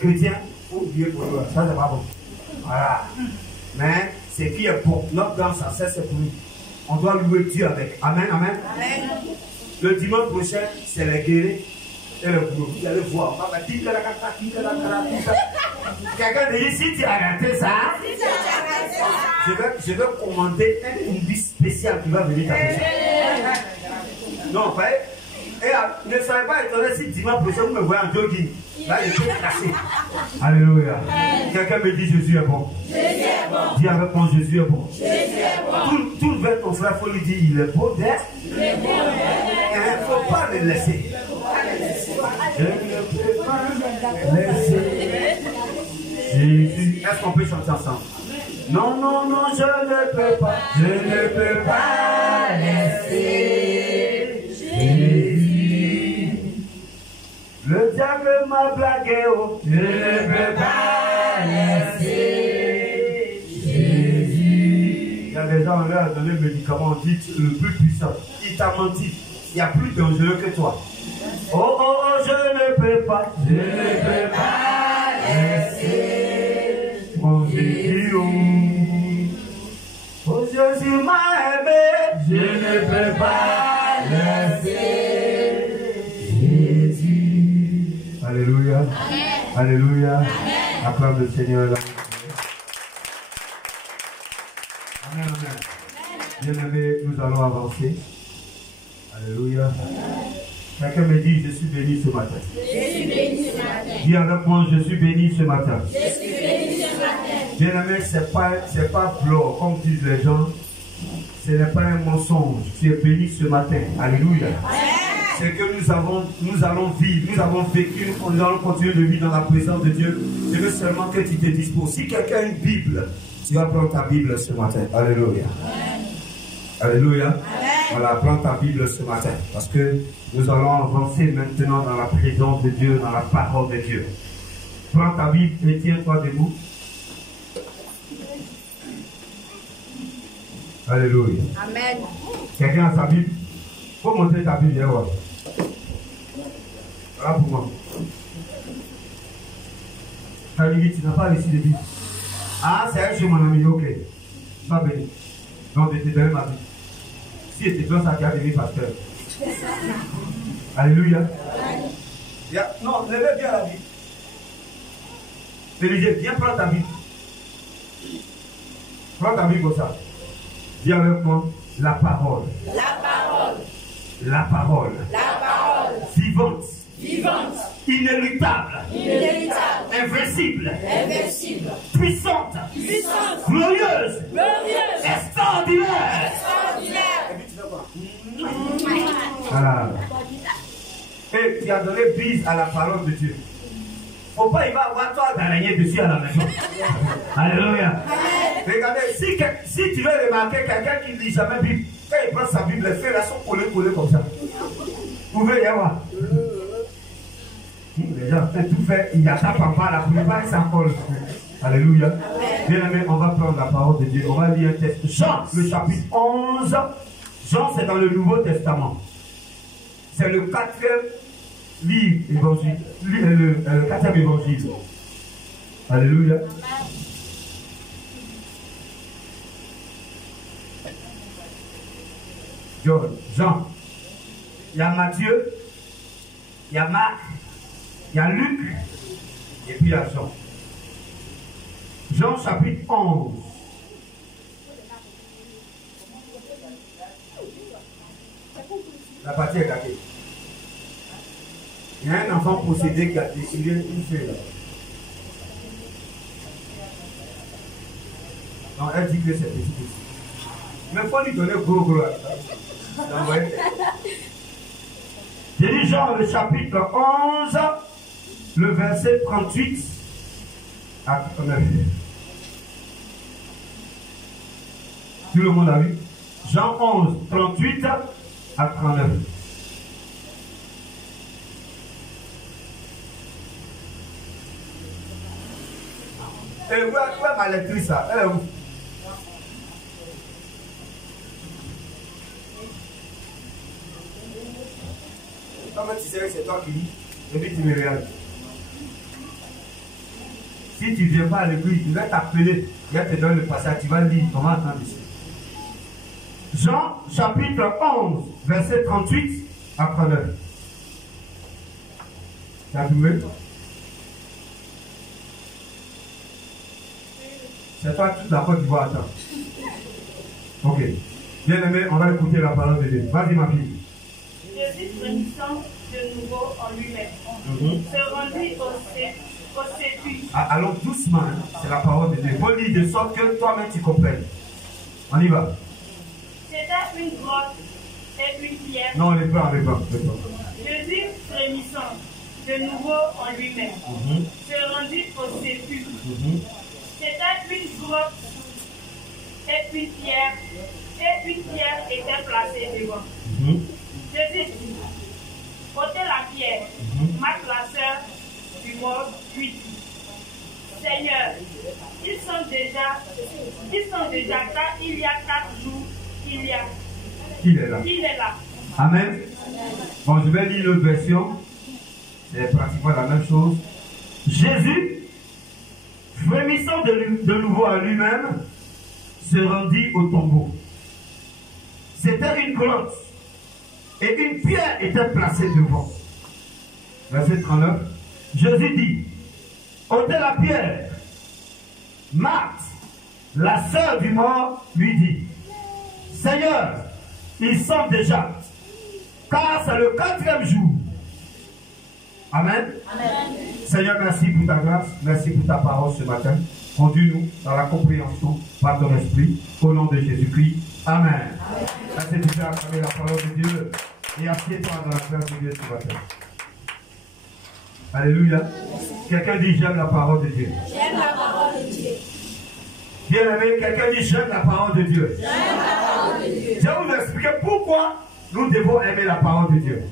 Chrétien, il faut oublier pour toi. Ça, c'est pas bon. Voilà. Mais ce qui est bon, notre danse, ça c'est pour nous. On doit louer Dieu avec. Amen, amen. Amen. Le dimanche prochain, c'est les guéris et le boulot. Vous allez voir. Quelqu'un dit ici, tu as arrêté ça. Je vais commander un indice spécial qui va venir t'appeler. Non, pas. Et ne soyez pas étonné si dimanche prochain vous me voyez en jogging. Là, je suis cassé. Alléluia. Quelqu'un me dit Jésus est bon. Jésus est bon. Dis avec moi Jésus est bon. Jésus est bon. Tout vers ton frère, il faut lui dire il est beau d'être. Il est beau d'être. Il ne faut pas le laisser. Je ne peux pas laisser. Jésus. Est-ce qu'on peut chanter ensemble? Non, non, non, je ne peux pas. Je ne peux pas laisser. Jésus. Le diable m'a blagué, oh, je ne peux pas laisser Jésus. Il y a des gens, on leur a donné le médicament, on dit le plus puissant. Il t'a menti, il y a plus dangereux que toi. Oh, oh, oh, je ne peux pas, je ne peux pas laisser mon Jésus. Oh, Jésus m'a aimé, je ne peux pas laisser. Alléluia. Amen. Alléluia. Acclame le Seigneur. Amen. Amen. Bien-aimés, nous allons avancer. Alléluia. Quelqu'un me dit, je suis béni ce matin. Je suis béni ce matin. Dis avec moi, je suis béni ce matin. Je suis béni ce matin. Bien-aimés, c'est pas blanc, comme disent les gens. Ce n'est pas un mensonge. Tu es béni ce matin. Alléluia. Amen. C'est que nous allons vivre, nous avons vécu, nous allons continuer de vivre dans la présence de Dieu. Je veux seulement que tu te disposes. Si quelqu'un a une Bible, tu vas prendre ta Bible ce matin. Alléluia. Amen. Alléluia. Amen. Voilà, prends ta Bible ce matin. Parce que nous allons avancer maintenant dans la présence de Dieu, dans la parole de Dieu. Prends ta Bible et tiens-toi debout. Alléluia. Amen. Quelqu'un a sa Bible? Faut montrer ta Bible, ouais. Voilà pour moi. Khalili, tu n'as pas réussi de Bible. Ah, c'est un jeu, mon ami, ok. Pas béni. Donc, je te donne ma Bible. Si c'était toi, ça qui a devenu pasteur. Alléluia. Non, levez bien la Bible. Félicite, viens prendre ta Bible. Prends ta Bible comme ça. Dis avec moi, la parole. La parole. La parole. La parole. Vivante. Vivante. Inéluctable. Inéluctable. Invincible. Invincible. Puissante. Puissante. Glorieuse. Glorieuse. Extraordinaire. Extraordinaire. Ah. Et tu as donné bise à la parole de Dieu. Faut pas, il va avoir toi d'araignée dessus à la maison. Alléluia. Regardez, si tu veux remarquer quelqu'un qui ne lit jamais Bible, quand il prend sa Bible, les feuilles là sont collées comme ça. Vous pouvez y avoir. Les gens ont tout fait, il y a ta papa, la plupart ils s'en collent. Alléluia. Bien aimé, on va prendre la parole de Dieu. On va lire un texte. Jean, le chapitre 11. Jean, c'est dans le Nouveau Testament. C'est le 4e livre évangile. Le 4e évangile. Alléluia. Jean. Il y a Matthieu. Il y a Marc. Il y a Luc. Et puis il y a Jean. Jean chapitre 11. La partie est gâtée. Il y a un enfant possédé qui a déchiré une feuille là. Non, elle dit que c'est petit aussi. Mais il faut lui donner gros. J'ai lu Jean le chapitre 11, le verset 38 à 39. Tout le monde a vu? Jean 11, 38 à 39. Et où est ma lectrice là? Elle est où? Comment tu sais que c'est toi qui lis? Et puis tu me regardes. Si tu ne viens pas à l'église, il va t'appeler. Il va te donner le passage. Tu vas lire. Comment entendre ici? Jean chapitre 11, verset 38 à 39. Tu as trouvé? C'est toi toute la Côte d'Ivoire. Attends. Ok. Bien aimé, on va écouter la parole de Dieu. Vas-y ma fille. Jésus frémissant de nouveau en lui-même. Se rendit au sépulcre. Allons doucement, hein. C'est la parole de Dieu. Il faut lire de sorte que toi-même tu comprennes. On y va. C'était une grotte et une pierre. Non, les plans. Jésus frémissant de nouveau en lui-même. Se rendit au sépulcre. C'était une grotte et une pierre était placée devant. Jésus dit, ôtez la pierre. Marthe, la sœur du mort, lui dit, Seigneur, ils sont déjà car il y a 4 jours qu'il est là. Amen. Bon, je vais lire l'autre version. C'est pratiquement la même chose. Jésus, frémissant de nouveau à lui-même, se rendit au tombeau. C'était une grotte et une pierre était placée devant. Verset 39. Jésus dit, ôtez la pierre. Marthe, la sœur du mort, lui dit, Seigneur, ils sont déjà, car c'est le 4e jour. Amen. Amen. Seigneur, merci pour ta grâce, merci pour ta parole ce matin. Conduis-nous dans la compréhension par ton esprit, au nom de Jésus-Christ. Amen. Merci déjà acclamer la parole de Dieu et assieds-toi dans la grâce de Dieu ce matin. Alléluia. Quelqu'un dit j'aime la parole de Dieu. J'aime la parole de Dieu. Bien aimé, quelqu'un dit j'aime la parole de Dieu. J'aime la parole de Dieu. Je vais vous expliquer pourquoi nous devons aimer la parole de Dieu.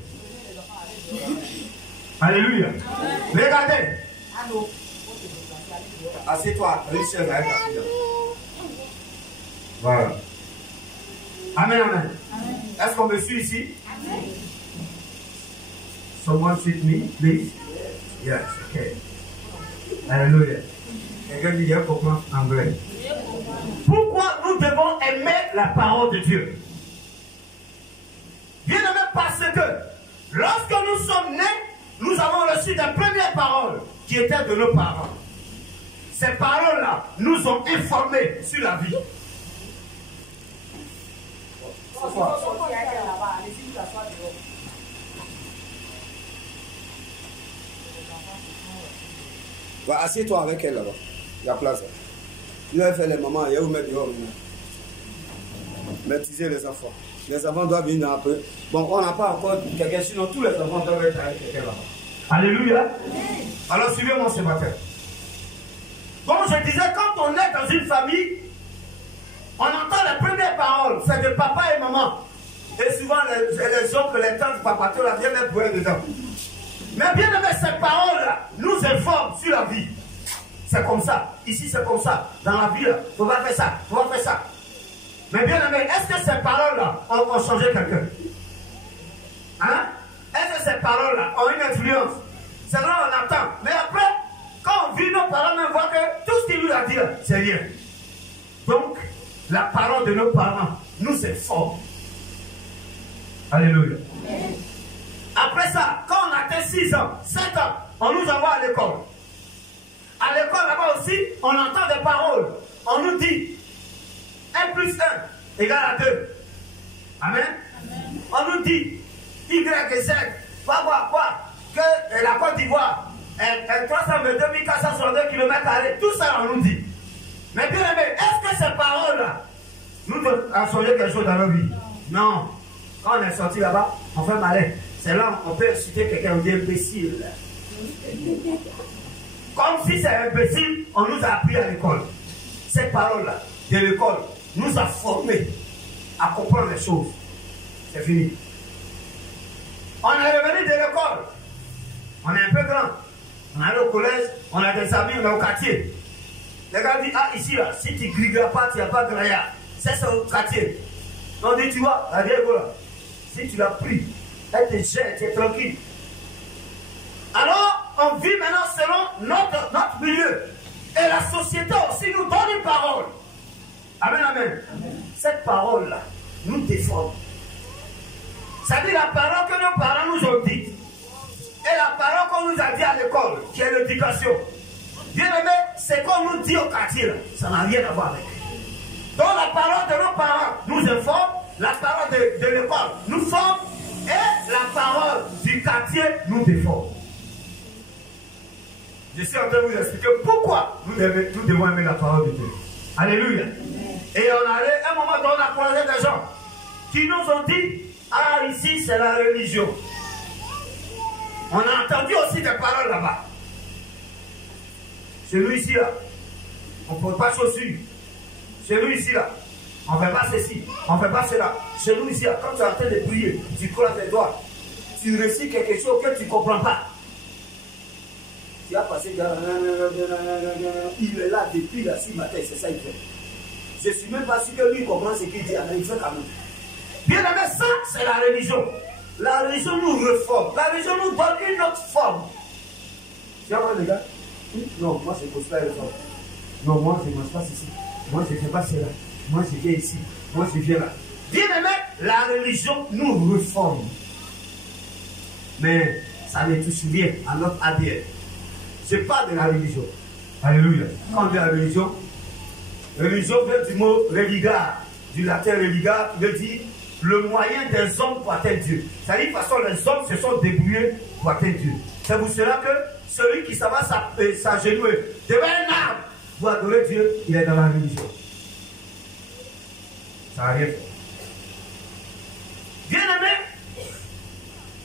Alléluia. Regardez. Assieds-toi. Voilà. Amen, amen. Est-ce qu'on me suit ici? Amen. Someone sit me, please. Yes, okay. Alléluia. Quelqu'un dit, il comprend anglais. Pourquoi nous devons aimer la parole de Dieu? Bien aimé, parce que lorsque nous sommes nés, nous avons reçu des premières paroles qui étaient de nos parents. Ces paroles-là nous ont informés sur la vie. Va, assieds-toi avec elle là-bas. Il y a place. Il va faire les mamans, il va vous mettre dehors maintenant. Maîtriser les enfants. Les enfants doivent venir un peu. Bon, on n'a pas encore quelqu'un, sinon tous les enfants doivent être avec quelqu'un là-bas. Alléluia. Alors suivez-moi ce matin. Comme je disais, quand on est dans une famille, on entend les premières paroles, c'est de papa et maman. Et souvent les oncles, les tantes, papa, tout la viennent mettre pour dedans. Mais bien aimé, ces paroles-là nous informent sur la vie. C'est comme ça. Ici, c'est comme ça. Dans la vie, il faut pas faire ça. Il faut pas faire ça. Mais bien aimé, est-ce que ces paroles-là ont changé quelqu'un? Hein? Est-ce que ces paroles-là ont une influence? C'est vrai, on attend. Mais après, quand on vit nos parents, on voit que tout ce qu'il nous a dit, c'est rien. Donc, la parole de nos parents nous informe. Alléluia. Après ça, quand on atteint 6 ans, 7 ans, on nous envoie à l'école. À l'école là-bas aussi, on entend des paroles. On nous dit 1 plus 1 égale à 2. Amen. On nous dit Y et Z, quoi, que la Côte d'Ivoire est 322 462 km². Tout ça, on nous dit. Mais bien aimé, est-ce que ces paroles-là nous ont changé quelque chose dans nos vies? Non. Quand on est sorti là-bas, on fait malin. C'est là on peut citer quelqu'un, on dit imbécile. Comme si c'est imbécile, on nous a appris à l'école. Ces paroles-là de l'école nous a formés à comprendre les choses. C'est fini. On est revenu de l'école. On est un peu grand. On est allé au collège, on a des amis, on est au quartier. Les gars disent, ah ici là, si tu ne grilleras pas, tu n'as pas de rien. C'est au quartier. On dit, tu vois, la vieille là, si tu l'as pris, elle te gère, tu es tranquille. Alors, on vit maintenant selon notre milieu. Et la société aussi nous donne une parole. Amen, amen. Cette parole-là nous déforme. C'est-à-dire la parole que nos parents nous ont dite. Et la parole qu'on nous a dit à l'école, qui est l'éducation. Bien aimé, c'est qu'on nous dit au quartier, là, ça n'a rien à voir avec. Donc la parole de nos parents nous informe, la parole de l'école nous forme, et la parole du quartier nous déforme. Je suis en train de vous expliquer pourquoi nous devons aimer la parole de Dieu. Alléluia. Et on allait, à un moment donné, on a croisé des gens qui nous ont dit, ah ici c'est la religion. On a entendu aussi des paroles là-bas. Chez nous ici là, on ne porte pas chaussures. Chez nous ici là, on ne fait pas ceci, on ne fait pas cela. Chez nous ici là, quand tu es en train de prier, tu croises les doigts, tu récites quelque chose que tu ne comprends pas. Tu as passé, il est là depuis la 6 matin, c'est ça qu'il fait. Je ne suis même pas sûr que lui comprend ce qu'il dit, mais il fait quand même. Bien aimé, ça c'est la religion. La religion nous reforme. La religion nous donne une autre forme. Tu vois les gars? Non, moi je ne pose pas la forme. Non, moi je ne mange pas ceci. Moi je ne fais pas cela. Moi je viens ici. Moi je viens là. Bien aimé, la religion nous reforme. Mais ça ne touche rien à notre ADN. Je parle de la religion. Alléluia. Quand on dit la religion vient du mot religar, du latin religar, qui veut dire le moyen des hommes pour atteindre Dieu. C'est-à-dire, de toute façon, les hommes se sont débrouillés pour atteindre Dieu. C'est pour cela que celui qui va s'agenouiller devant un arbre pour adorer Dieu, il est dans la religion. Ça n'a rien fait. Bien aimé,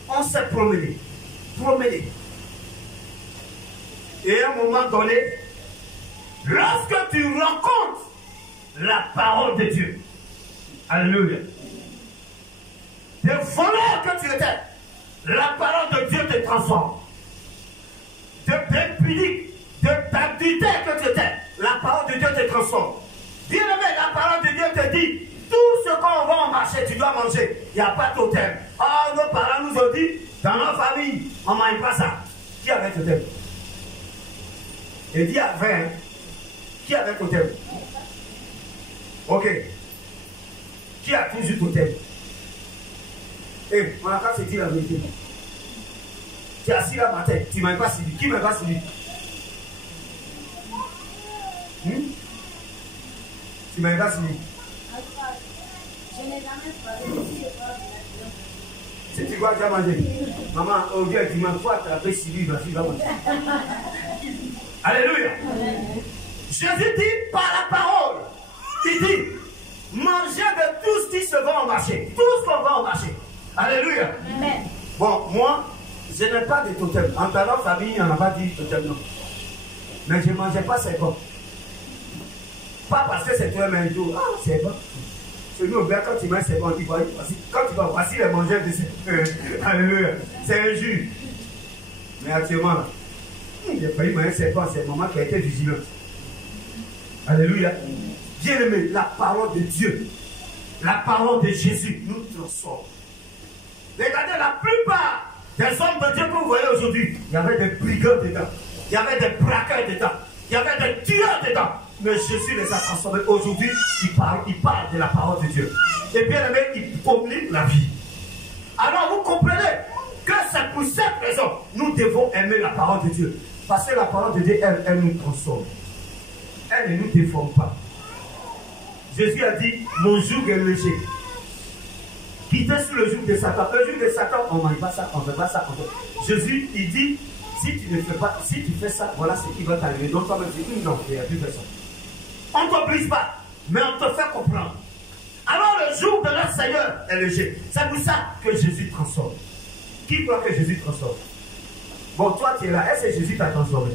on s'est promené. Et à un moment donné, lorsque tu rencontres la parole de Dieu, alléluia, de voleur que tu étais, la parole de Dieu te transforme. De pudique, d'adultère que tu étais, la parole de Dieu te transforme. Bien aimé, la parole de Dieu te dit, tout ce qu'on va en marché, tu dois manger. Il n'y a pas de totem. Oh, nos parents nous ont dit, dans notre famille, on ne mange pas ça. Qui avait totem? Il dit après, hein? Qui avait totem? Ok. Qui a toujours totem? On a qu'à se dire la vérité. Tu es assis là matin, tu ne m'as pas suivi. Qui ne m'a pas suivi? Tu ne m'as pas suivi. Je n'ai jamais parlé. Si tu vois, tu as mangé. Maman, au Dieu, tu m'as pas attrapé suivi, ma fille va manger. Alléluia. Jésus dit par la parole, il dit, mangez de tout ce qui se vend au marché. Tout ce qu'on vend au marché. Alléluia. Amen. Bon, moi, je n'ai pas de totem. En talent famille, on n'a pas dit totem, non. Mais je ne mangeais pas ces bons. Pas parce que c'est toi un jour. Ah, c'est bon. C'est nous, quand tu manges c'est bon, tu vois. Quand tu vas, voici les mangeurs de ces. Alléluia. C'est un jus. Mais actuellement, j'ai failli manger c'est bon, c'est maman qui a été vigilante. Alléluia. Bien aimé, la parole de Dieu, la parole de Jésus nous transforme. Regardez, la plupart des hommes de Dieu que vous voyez aujourd'hui, il y avait des brigands dedans, il y avait des braqueurs dedans, il y avait des tueurs dedans. Mais Jésus les a transformés. Aujourd'hui, il parle de la parole de Dieu. Et bien aimé, il communique la vie. Alors vous comprenez que c'est pour cette raison nous devons aimer la parole de Dieu. Parce que la parole de Dieu, elle nous transforme. Elle ne nous déforme pas. Jésus a dit, mon joug est léger. Quittez sur le joug de Satan. Le joug de Satan, on ne mange pas ça, on ne fait pas ça. Jésus, il dit, si tu ne fais pas, si tu fais ça, voilà ce qui va t'arriver. Donc toi-même, tu dis, non, il n'y a plus personne. On ne t'oblige pas, mais on te fait comprendre. Alors le jour de notre Seigneur est léger. C'est pour ça que Jésus transforme. Qui croit que Jésus transforme? Bon, toi tu es là. Est-ce que Jésus t'a transformé?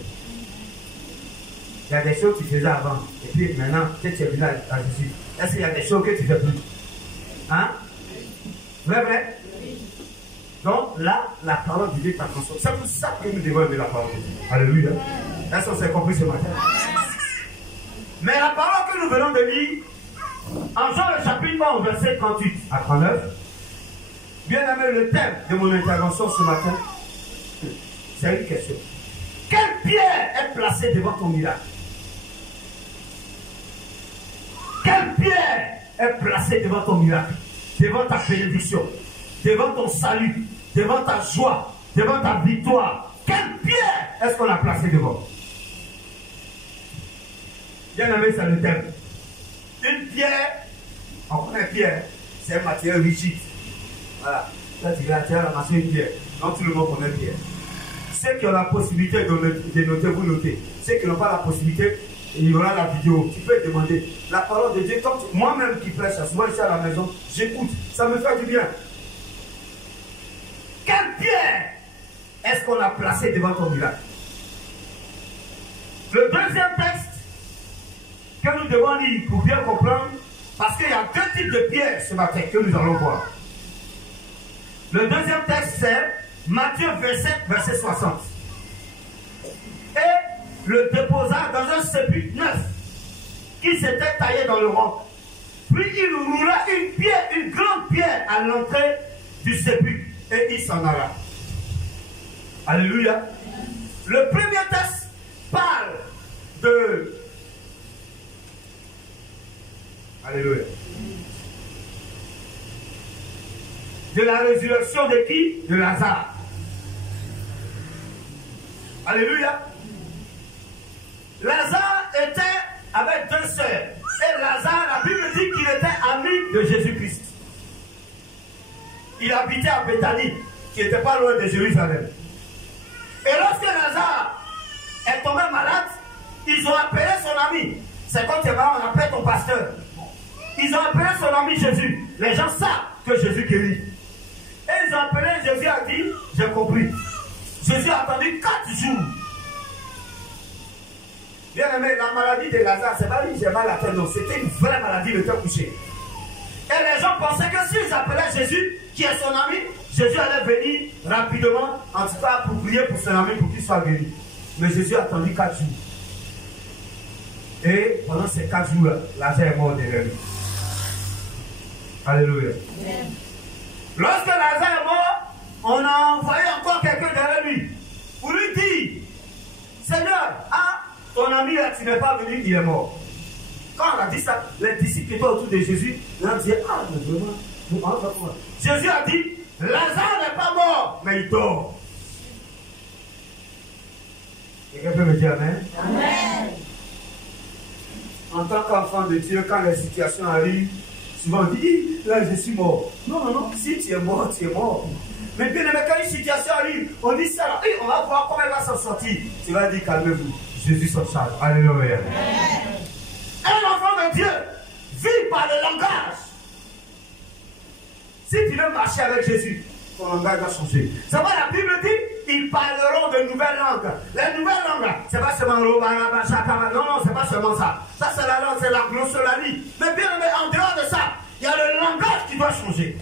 Il y a des choses que tu faisais avant. Et puis maintenant, tu es venu à Jésus. Est-ce qu'il y a des choses que tu ne fais plus? Hein? Vrai? Donc là, la parole de Dieu t'a transformé. C'est pour ça que nous devons aimer la parole de Dieu. Alléluia. Est-ce qu'on s'est compris ce matin? Mais la parole que nous venons de lire, en Jean le chapitre 11, verset 38 à 39, bien aimé, le thème de mon intervention ce matin, c'est une question. Quelle pierre est placée devant ton miracle? Quelle pierre est placée devant ton miracle? Devant ta bénédiction, devant ton salut, devant ta joie, devant ta victoire. Quelle pierre est-ce qu'on a placée devant? Bien aimé, c'est le thème. Une pierre, on connaît pierre, c'est un matériau rigide. Voilà. Là, tu vas ramasser une pierre. Donc, tout le monde connaît pierre. Ceux qui ont la possibilité de noter, vous notez. Ceux qui n'ont pas la possibilité, il y aura la vidéo. Tu peux demander. La parole de Dieu, comme moi-même qui prêche, moi ici à la maison, j'écoute. Ça me fait du bien. Quelle pierre est-ce qu'on a placé devant ton miracle? Le deuxième texte que nous devons lire pour bien comprendre, parce qu'il y a deux types de pierres ce matin que nous allons voir. Le deuxième texte, c'est Matthieu 27, verset 60. Et le déposa dans un sépulcre neuf qui s'était taillé dans le roc. Puis il roula une pierre, une grande pierre à l'entrée du sépulcre et il s'en alla. Alléluia. Le premier texte parle de... Alléluia. De la résurrection de qui? De Lazare. Alléluia. Lazare était avec deux sœurs. Et Lazare, la Bible dit qu'il était ami de Jésus-Christ. Il habitait à Béthanie, qui n'était pas loin de Jérusalem. Et lorsque Lazare est tombé malade, ils ont appelé son ami. C'est quand tu es malade, on appelle ton pasteur. Ils ont appelé son ami Jésus. Les gens savent que Jésus guérit. Et ils ont appelé, Jésus a dit, j'ai compris. Jésus a attendu 4 jours. Bien aimé, la maladie de Lazare, c'est pas lui, j'ai mal à la tête, non, c'était une vraie maladie, le temps couché. Et les gens pensaient que s'ils appelaient Jésus, qui est son ami, Jésus allait venir rapidement, en tout cas pour prier pour son ami, pour qu'il soit guéri. Mais Jésus a attendu 4 jours. Et pendant ces 4 jours-là, Lazare est mort derrière lui. Alléluia. Amen. Lorsque Lazare est mort, on a envoyé encore quelqu'un derrière lui pour lui dire, Seigneur, ton ami là, tu n'es pas venu, il est mort. Quand on a dit ça, les disciples qui étaient autour de Jésus, ils ont dit, mais vraiment, Jésus a dit, Lazare n'est pas mort, mais il dort. Quelqu'un peut me dire Amen? Amen. En tant qu'enfant de Dieu, quand les situations arrivent, souvent on dit, là je suis mort. Non, non, non, si tu es mort, tu es mort. Mais bien aimé, quand une situation arrive, on dit ça, on va voir comment elle va s'en sortir. Tu vas dire, calmez-vous, Jésus s'en charge. Alléluia. Un enfant de Dieu vit par le langage. Si tu veux marcher avec Jésus, ton langage va changer. C'est pourquoi la Bible dit, ils parleront de nouvelles langues. Les nouvelles langues, c'est pas seulement non, non, c'est pas seulement ça. Ça c'est la langue, c'est la glossolalie. Mais bien aimé, en dehors de ça, il y a le langage qui doit changer.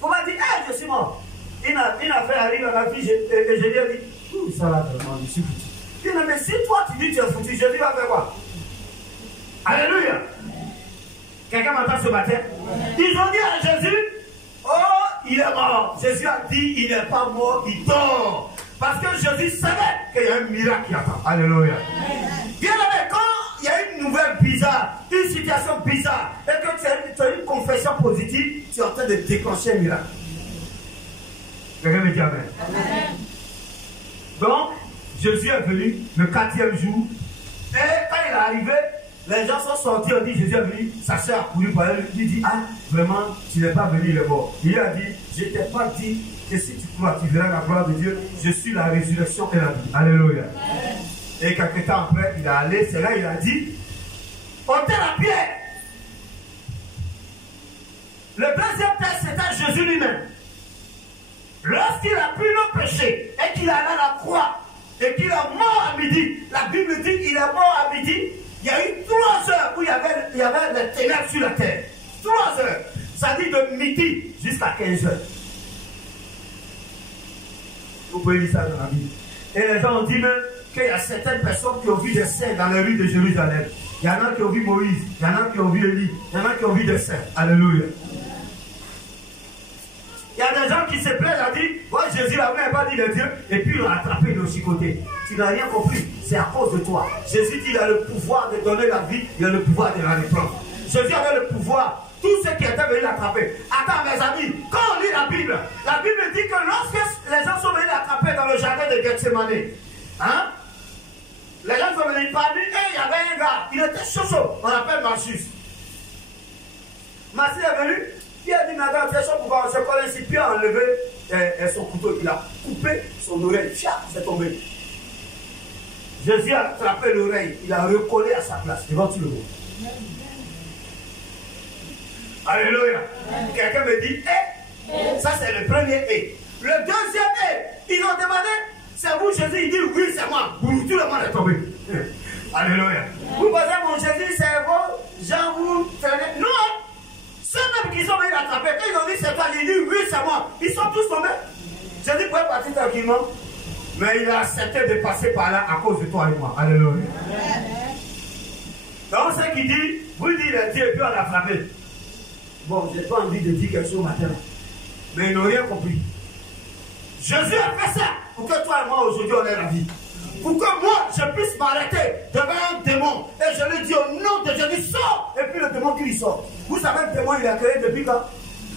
On m'a dit, je suis mort. Une affaire arrive à ma vie, et je lui ai dit, ça va vraiment, je suis foutu. Bien aimé, si toi tu dis que tu es foutu, Jésus va faire quoi? Alléluia. Quelqu'un m'entend ce matin? Ils ont dit à Jésus, il est mort. Jésus a dit, il n'est pas mort, il dort. Parce que Jésus savait qu'il y a un miracle qui attend. Alléluia. Bien aimé, quand il y a une nouvelle bizarre, une situation bizarre, et que tu as une confession positive, tu es en train de déclencher un miracle. Quelqu'un me dit Amen. Jésus est venu le 4e jour. Et quand il est arrivé, les gens sont sortis, on dit Jésus est venu. Sa soeur a couru par elle, lui dit, ah, vraiment, tu n'es pas venu, il est mort. Il lui a dit, je ne t'ai pas dit que si tu crois, tu verras la gloire de Dieu. Je suis la résurrection et la vie. Alléluia. Et quelques temps après, il est allé, c'est là il a dit, ôtez la pierre. Le deuxième test, c'était Jésus lui-même. Lorsqu'il a pris nos péchés et qu'il est allé à la croix et qu'il est mort à midi, la Bible dit qu'il est mort à midi, il y a eu 3 heures où il y avait les ténèbres sur la terre. 3 heures. Ça dit de midi jusqu'à 15 heures. Vous pouvez lire ça dans la Bible. Et les gens ont dit même qu'il y a certaines personnes qui ont vu des saints dans les rues de Jérusalem. Il y en a qui ont vu Moïse, il y en a qui ont vu Élie, il y en a qui ont vu des saints. Alléluia. Il y a des gens qui se plaignent, ont dit, ouais, Jésus n'a pas dit de Dieu, et puis il l'a attrapé de l'autre côté. Tu n'as rien compris, c'est à cause de toi. Jésus dit, il a le pouvoir de donner la vie, il a le pouvoir de la reprendre. Jésus avait le pouvoir, tous ceux qui étaient venus l'attraper. Attends mes amis, quand on lit la Bible dit que lorsque les gens sont venus l'attraper dans le jardin de Gethsemane, hein, les gens sont venus parmi et il y avait un gars, il était chaud, on l'appelle Marcus. Marcus est venu. Il a dit, madame, c'est son pouvoir, on se connaît ici, puis a enlevé son couteau, il a coupé son oreille, c'est tombé. Jésus a attrapé l'oreille, il a recollé à sa place, devant tout le monde. Alléluia. Quelqu'un me dit, ça c'est le premier et. Le deuxième et, ils ont demandé, c'est vous Jésus, il dit, oui c'est moi, tout le monde est tombé. Alléluia. Vous pensez, mon Jésus, c'est vous, Jean, vous traînez. Non! Ceux même qui sont venus l'attraper, quand ils ont dit c'est toi, ils disent oui c'est moi. Ils sont tous tombés. Jésus pouvait partir tranquillement, mais il a accepté de passer par là à cause de toi et moi. Alléluia. Donc ce qui dit, vous dites Dieu et puis on l'a frappé. Bon, je n'ai pas envie de dire quelque chose maintenant, mais ils n'ont rien compris. Jésus a fait ça pour que toi et moi aujourd'hui on ait la vie. Pour que moi je puisse m'arrêter devant un démon et je lui dis au nom de Jésus, sors! Et puis le démon qui lui sort. Vous savez le démon il a créé depuis quand?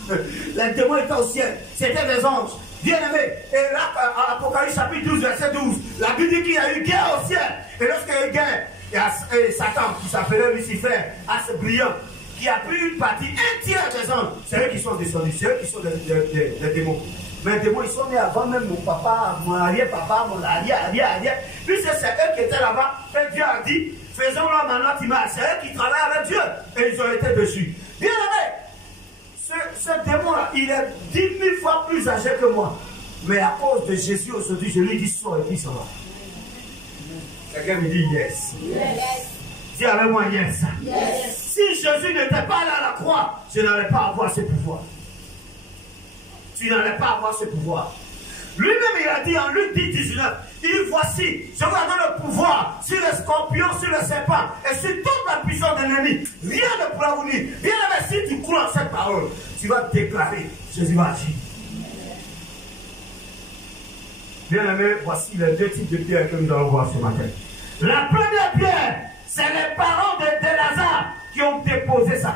Le démon était au ciel, c'était des anges. Bien aimé, et là, à Apocalypse chapitre 12, verset 12, la Bible dit qu'il y a eu guerre au ciel. Et lorsqu'il y a eu guerre, il y a Satan qui s'appelait Lucifer, assez brillant, qui a pris une partie entière des anges. C'est eux qui sont descendus, c'est eux qui sont des démons. Mais les démons, ils sont nés avant même mon papa, mon arrière-papa, mon arrière-arrière. Puis c'est eux qui étaient là-bas. Et Dieu a dit, faisons-leur maintenant image. C'est eux qui travaillent avec Dieu. Et ils ont été dessus. Bien aimé, ce démon-là, il est 10 000 fois plus âgé que moi. Mais à cause de Jésus aujourd'hui, je lui dis sors et puis ça va. Quelqu'un me dit yes. Yes. Dis avec moi yes. Yes. Si Jésus n'était pas là à la croix, je n'allais pas avoir ce pouvoir. Tu n'allais pas avoir ce pouvoir. Lui-même, il a dit en Luc 10, 19, il dit, voici, je vous donne le pouvoir sur les scorpions, sur les serpents et sur toute la puissance de l'ennemi. Rien ne pourra vous nuire. Bien aimé, si tu crois en cette parole, tu vas déclarer, Jésus va agir. Bien aimé, voici les 2 types de pierres que nous allons voir ce matin. La première pierre, c'est les parents de Lazare qui ont déposé ça.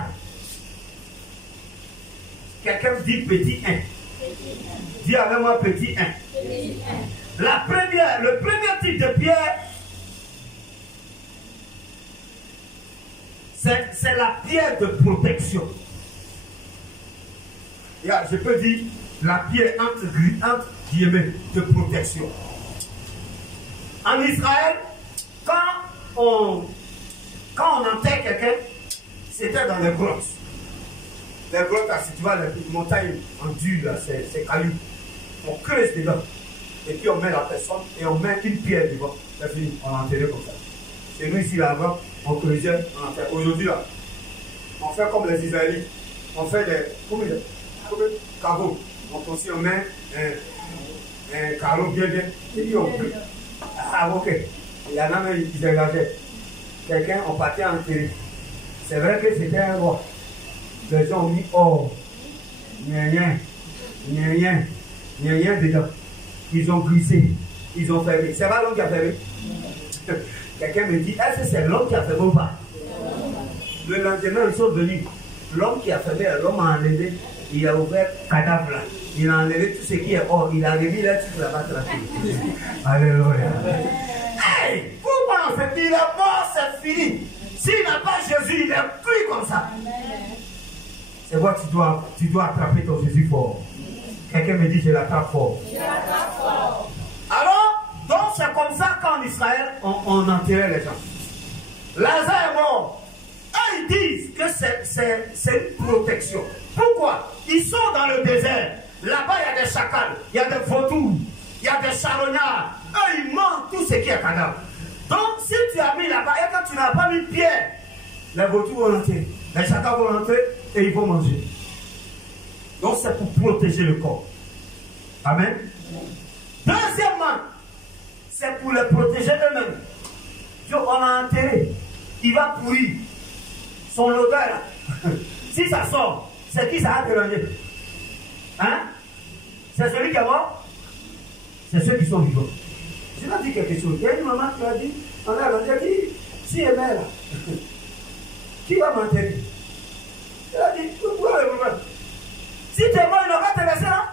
Quelqu'un dit petit 1. Dis avec moi petit 1. Le premier type de pierre, c'est la pierre de protection. Je peux dire la pierre entre guillemets de protection. En Israël, quand on enterre quelqu'un, c'était dans les grottes. Les grottes, si tu vois, les montagnes en dur, c'est caillou. On creuse dedans. Et puis on met la personne et on met une pierre devant. C'est fini, on l'enterre comme ça. Et nous ici, là-bas, on creusait, on enterre. Aujourd'hui, là, on fait comme les Israélites. On fait des carreaux. Donc aussi, on met un carreau bien. Et puis on creuse. Ah, ok. Il y en a même qui s'engageaient. Quelqu'un, on partait en terre. C'est vrai que c'était un roi. Les gens ont mis or, rien dedans. Ils ont glissé, ils ont fermé. C'est pas l'homme qui a fermé. Quelqu'un me dit, est-ce que c'est l'homme qui a fermé ou pas? Le lendemain, ils sont venus. L'homme qui a fermé, l'homme a enlevé, il a ouvert cadavre là. Il a enlevé tout ce qui est or. Il a remis là, tu peux la battre tranquille. Alléluia. Hey, pourquoi on se dit la mort, c'est fini. S'il n'a pas Jésus, il est cuit comme ça. C'est quoi, tu dois attraper ton Jésus fort. Quelqu'un me dit, je l'attrape fort. Alors, donc c'est comme ça qu'en Israël, on enterrait les gens. Lazare est mort. Eux, ils disent que c'est une protection. Pourquoi? Ils sont dans le désert. Là-bas, il y a des chacals, il y a des vautours, il y a des charognards. Eux, ils mangent tout ce qui est cadavre. Donc, si tu as mis là-bas et quand tu n'as pas mis de pierre, les vautours vont rentrer, les chacals vont rentrer et ils vont manger. Donc, c'est pour protéger le corps. Amen. Deuxièmement, c'est pour les protéger eux-mêmes. On a enterré, il va pourrir. Son odeur là, si ça sort, c'est qui ça a dérangé? Hein? C'est celui qui est mort? C'est ceux qui sont vivants. Je vais dire quelque chose. Il y a une maman qui a dit, on a dit, si elle est là, qui va m'enterrer? Elle a dit, pourquoi le problème? Si tu es mort, il n'aura pas te laisser là.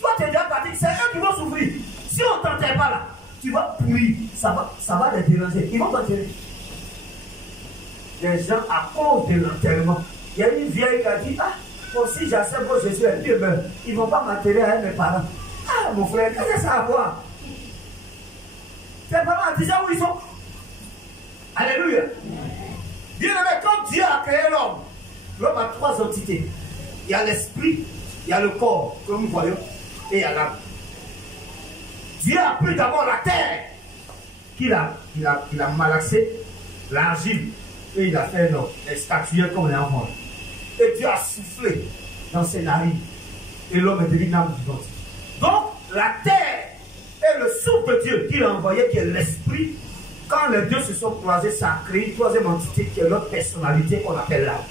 Toi, tu es déjà parti, c'est eux qui vont souffrir. Si on ne t'enterre pas là, tu vas pourrir, ça va les déranger. Ils vont t'enterrer. Les gens, à cause de l'enterrement, il y a une vieille qui a dit, ah, bon, si j'accepte pour Jésus, Dieu meurt, ils ne vont pas m'enterrer avec mes parents. Ah, mon frère, qu'est-ce que ça a à voir? Tes parents, déjà où ils sont? Alléluia. Bien aimé, quand Dieu a créé l'homme, l'homme a trois entités. Il y a l'esprit, il y a le corps, comme nous voyons, et il y a l'âme. Dieu a pris d'abord la terre, qu'il a malaxé, l'argile, et il a fait des statuettes comme les enfants. Et Dieu a soufflé dans ses narines, et l'homme est devenu une âme vivante. Donc, la terre et le souffle de Dieu qu'il a envoyé, qui est l'esprit, quand les deux se sont croisés, ça a créé une troisième entité qui est notre personnalité qu'on appelle l'âme.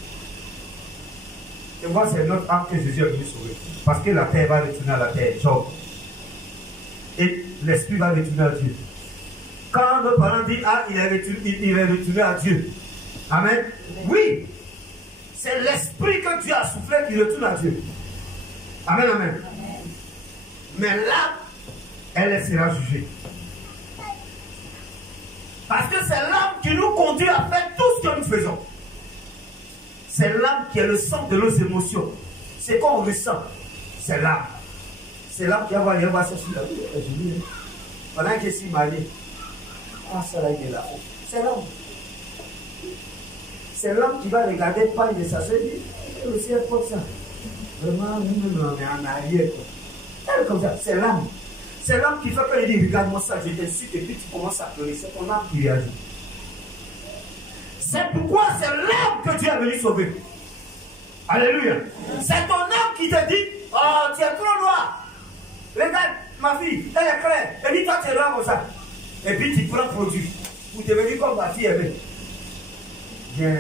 Et moi, c'est notre âme que Jésus est venu sauver. Parce que la terre va retourner à la terre, Job. Et l'esprit va retourner à Dieu. Quand nos parents disent, ah, il est retourné à Dieu. Amen. Oui, c'est l'esprit que Dieu a soufflé qui retourne à Dieu. Amen, amen. Mais là, elle sera jugée. Parce que c'est l'âme qui nous conduit à faire tout ce que nous faisons. C'est l'âme qui est le centre de nos émotions. C'est qu'on ressent. C'est l'âme. C'est l'âme qui va aller voir ça sur la vie. Pendant qu'il s'est marié. Ah, ça là, il est là. C'est l'âme. C'est l'âme qui va regarder pas de sa soeur et dire, aussi elle comme ça. Vraiment, nous, on est en arrière. Elle comme ça, c'est l'âme. C'est l'âme qui fait que il dit, regarde-moi ça, je t'incite et puis tu commences à pleurer. C'est ton âme qui réagit. C'est pourquoi c'est l'âme que Dieu est venu sauver. Alléluia. C'est ton âme qui te dit, oh, tu es trop noir. Regarde, ma fille, elle est claire. Elle dit, toi, tu es noir comme ça. Et puis tu prends produit pour devenir comme ma fille aimée. Bien.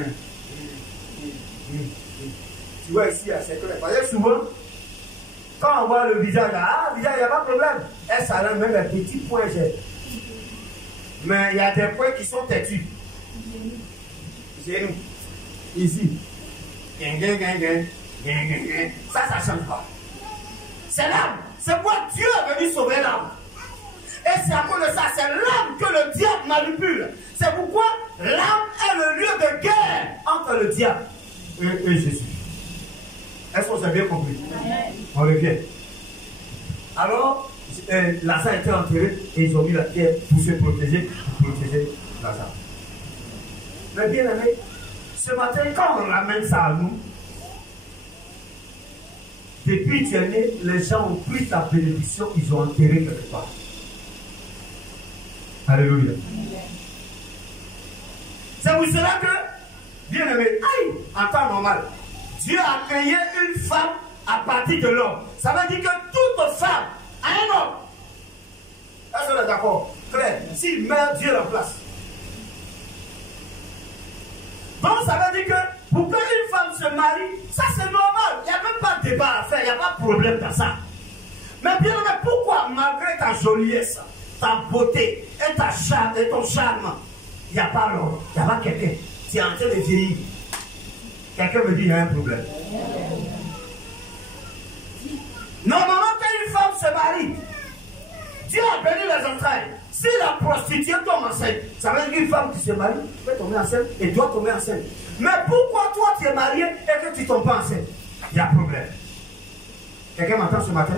Tu vois ici, c'est clair. Parce que souvent, quand on voit le visage, ah, le visage, il n'y a pas de problème. Elle s'arrête même un petit point. Mais il y a des points qui sont têtus. Chez nous. Ici. Ça ne change pas. C'est l'âme. C'est pourquoi Dieu est venu sauver l'âme. Et c'est à cause de ça, c'est l'âme que le diable manipule. C'est pourquoi l'âme est le lieu de guerre entre le diable et Jésus. Est-ce qu'on s'est bien compris? On revient. Alors, Lazare était enterré et ils ont mis la pierre pour se protéger, Lazare. Mais bien aimé, ce matin, quand on ramène ça à nous, depuis que tu es né, les gens ont pris ta bénédiction, ils ont enterré quelque part. Alléluia. C'est pour cela que, bien aimé, en temps normal, Dieu a créé une femme à partir de l'homme. Ça veut dire que toute femme a un homme. Est-ce qu'on est d'accord? Frère, s'il meurt, Dieu remplace. Donc ça veut dire que pour qu'une femme se marie, ça c'est normal. Il n'y a même pas de débat à faire, il n'y a pas de problème dans ça. Mais bien aimé, pourquoi malgré ta joliesse, ta beauté et ton charme, il n'y a pas l'homme, il n'y a pas quelqu'un. Tu es en train de vieillir. Quelqu'un me dit il y a un problème. Normalement, quand une femme se marie, Dieu a béni les entrailles. Si la prostituée tombe enceinte, ça veut dire qu'une femme qui se marie peut tomber enceinte et doit tomber enceinte. Mais pourquoi toi tu es marié et que tu ne tombes pas enceinte? Il y a un problème. Quelqu'un m'entend ce matin?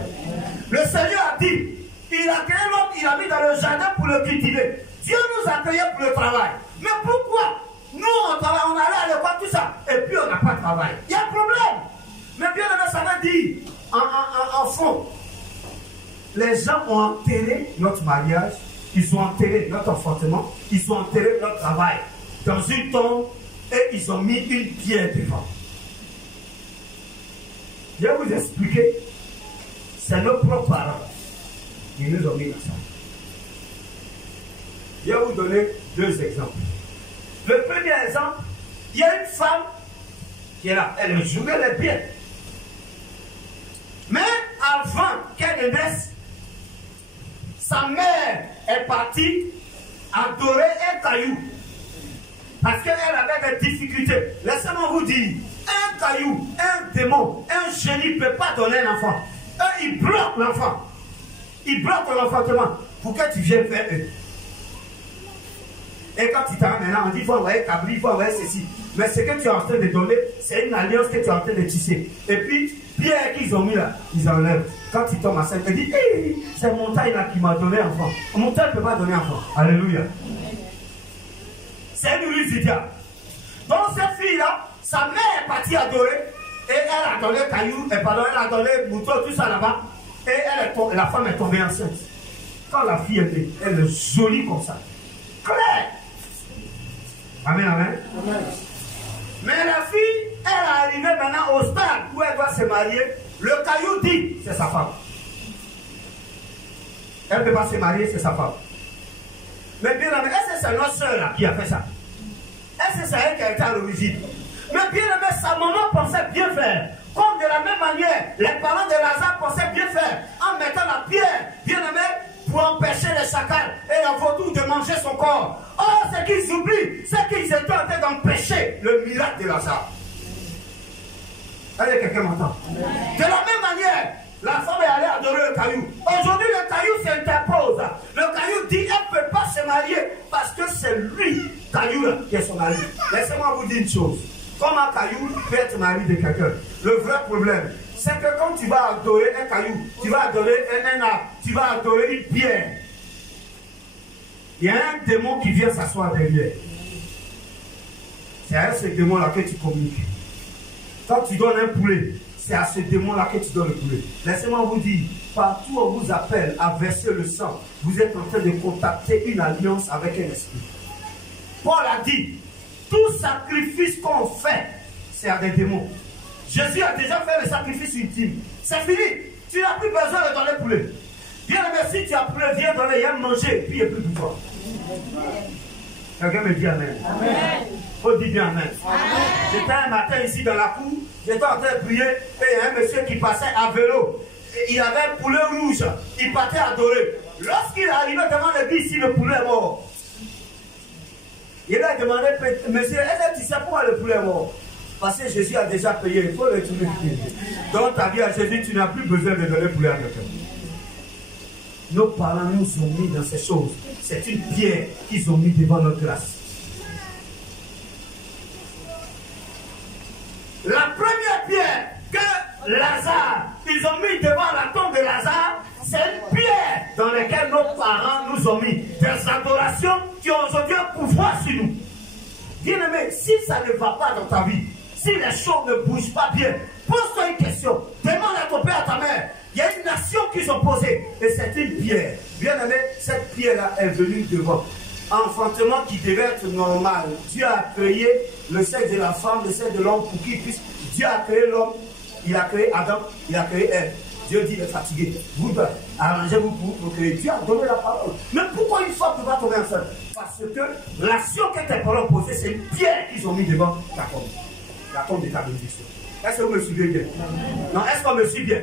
Le Seigneur a dit, il a créé l'homme, il a mis dans le jardin pour le cultiver. Dieu nous a créés pour le travail. Mais pourquoi nous on travaille, on allait à l'école, tout ça, et puis on n'a pas de travail? Il y a un problème. Mais bien aimé, ça veut dire, en fond, les gens ont enterré notre mariage, ils ont enterré notre enfantement, ils ont enterré notre travail dans une tombe et ils ont mis une pierre devant. Je vais vous expliquer, c'est nos propres parents qui nous ont mis dans ça. Je vais vous donner 2 exemples. Le premier exemple, il y a une femme qui est là, elle jouait les pieds. Mais avant qu'elle ne naisse, sa mère est partie adorer un caillou. Parce qu'elle avait des difficultés. Laissez-moi vous dire, un caillou, un démon, un génie ne peut pas donner un enfant. Eux, ils bloquent l'enfant. Ils bloquent l'enfantement pour que tu viennes faire eux. Et quand tu t'en maintenant, on dit il faut envoyer Kabri, il faut envoyer ceci. Mais ce que tu es en train de donner, c'est une alliance que tu es en train de tisser. Et puis, pierre qu'ils ont mis là, ils enlèvent. Quand tu tombes enceinte, tu dis, hey, c'est montagne là qui m'a donné enfant. Montagne ne peut pas donner enfant. Alléluia. C'est une ruse du diable. Donc cette fille-là, sa mère est partie adorer. Et elle a donné caillou, elle a donné mouton, tout ça là-bas. Et la femme est tombée enceinte. Quand la fille est née, elle est jolie comme ça. Claire. Amen, amen. Amen. Mais la fille, elle est arrivée maintenant au stade où elle doit se marier. Le caillou dit, c'est sa femme. Elle ne peut pas se marier, c'est sa femme. Mais bien aimé, est-ce que c'est notre soeur là qui a fait ça? Est-ce que c'est elle qui a été à l'origine? Mais bien aimé, sa maman pensait bien faire. Comme de la même manière, les parents de Lazare pensaient bien faire. En mettant la pierre, bien aimé, pour empêcher les chacals et la vaudou de manger son corps. Oh, ce qu'ils oublient, c'est qu'ils étaient en train d'empêcher le miracle de Lazare. Allez, quelqu'un m'entend? De la même manière, la femme est allée adorer le caillou. Aujourd'hui, le caillou s'interpose. Le caillou dit qu'elle ne peut pas se marier parce que c'est lui, caillou, qui est son mari. Laissez-moi vous dire une chose. Comme un caillou peut être mari de quelqu'un. Le vrai problème, c'est que quand tu vas adorer un caillou, tu vas adorer un arbre, tu vas adorer une pierre. Il y a un démon qui vient s'asseoir derrière. C'est à ce démon-là que tu communiques. Quand tu donnes un poulet, c'est à ce démon-là que tu donnes le poulet. Laissez-moi vous dire, partout où on vous appelle à verser le sang, vous êtes en train de contacter une alliance avec un esprit. Paul a dit, tout sacrifice qu'on fait, c'est à des démons. Jésus a déjà fait le sacrifice ultime. C'est fini. Tu n'as plus besoin de donner poulet. Bien aimé, si tu as poulet, viens donner, il y a manger, puis il n'y a plus de toi. Quelqu'un me dit amen. Amen. Faut dire bien amen. J'étais un matin ici dans la cour, j'étais en train de prier, et il y a un monsieur qui passait à vélo. Et il avait un poulet rouge, il partait adorer. Lorsqu'il arrivait devant l'église, si le poulet est mort, il lui a demandé, monsieur, est-ce que tu sais pourquoi le poulet est mort? Parce que Jésus a déjà payé, il faut le tuer. Dans ta vie à Jésus, tu n'as plus besoin de donner poulet à quelqu'un. Nos parents nous ont mis dans ces choses. C'est une pierre qu'ils ont mis devant notre grâce. La première pierre que Lazare, ils ont mis devant la tombe de Lazare, c'est une pierre dans laquelle nos parents nous ont mis des adorations qui ont aujourd'hui un pouvoir sur nous. Bien aimé, si ça ne va pas dans ta vie, si les choses ne bougent pas bien, pose-toi une question. Demande à ton père, à ta mère. Il y a une nation qu'ils ont posée et c'est une pierre. Bien aimé, cette pierre-là est venue devant. Enfantement qui devait être normal. Dieu a créé le sexe de la femme, le sexe de l'homme pour qu'il puisse. Dieu a créé l'homme, il a créé Adam, il a créé Ève. Dieu dit, il est fatigué. Vous arrangez-vous pour créer. Dieu a donné la parole. Mais pourquoi une femme ne va tomber enceinte? Parce que l'action que tes parents posaient, c'est une pierre qu'ils ont mis devant ta tombe. La tombe de ta bénédiction. Est-ce que vous me suivez bien? Non, est-ce qu'on me suit bien?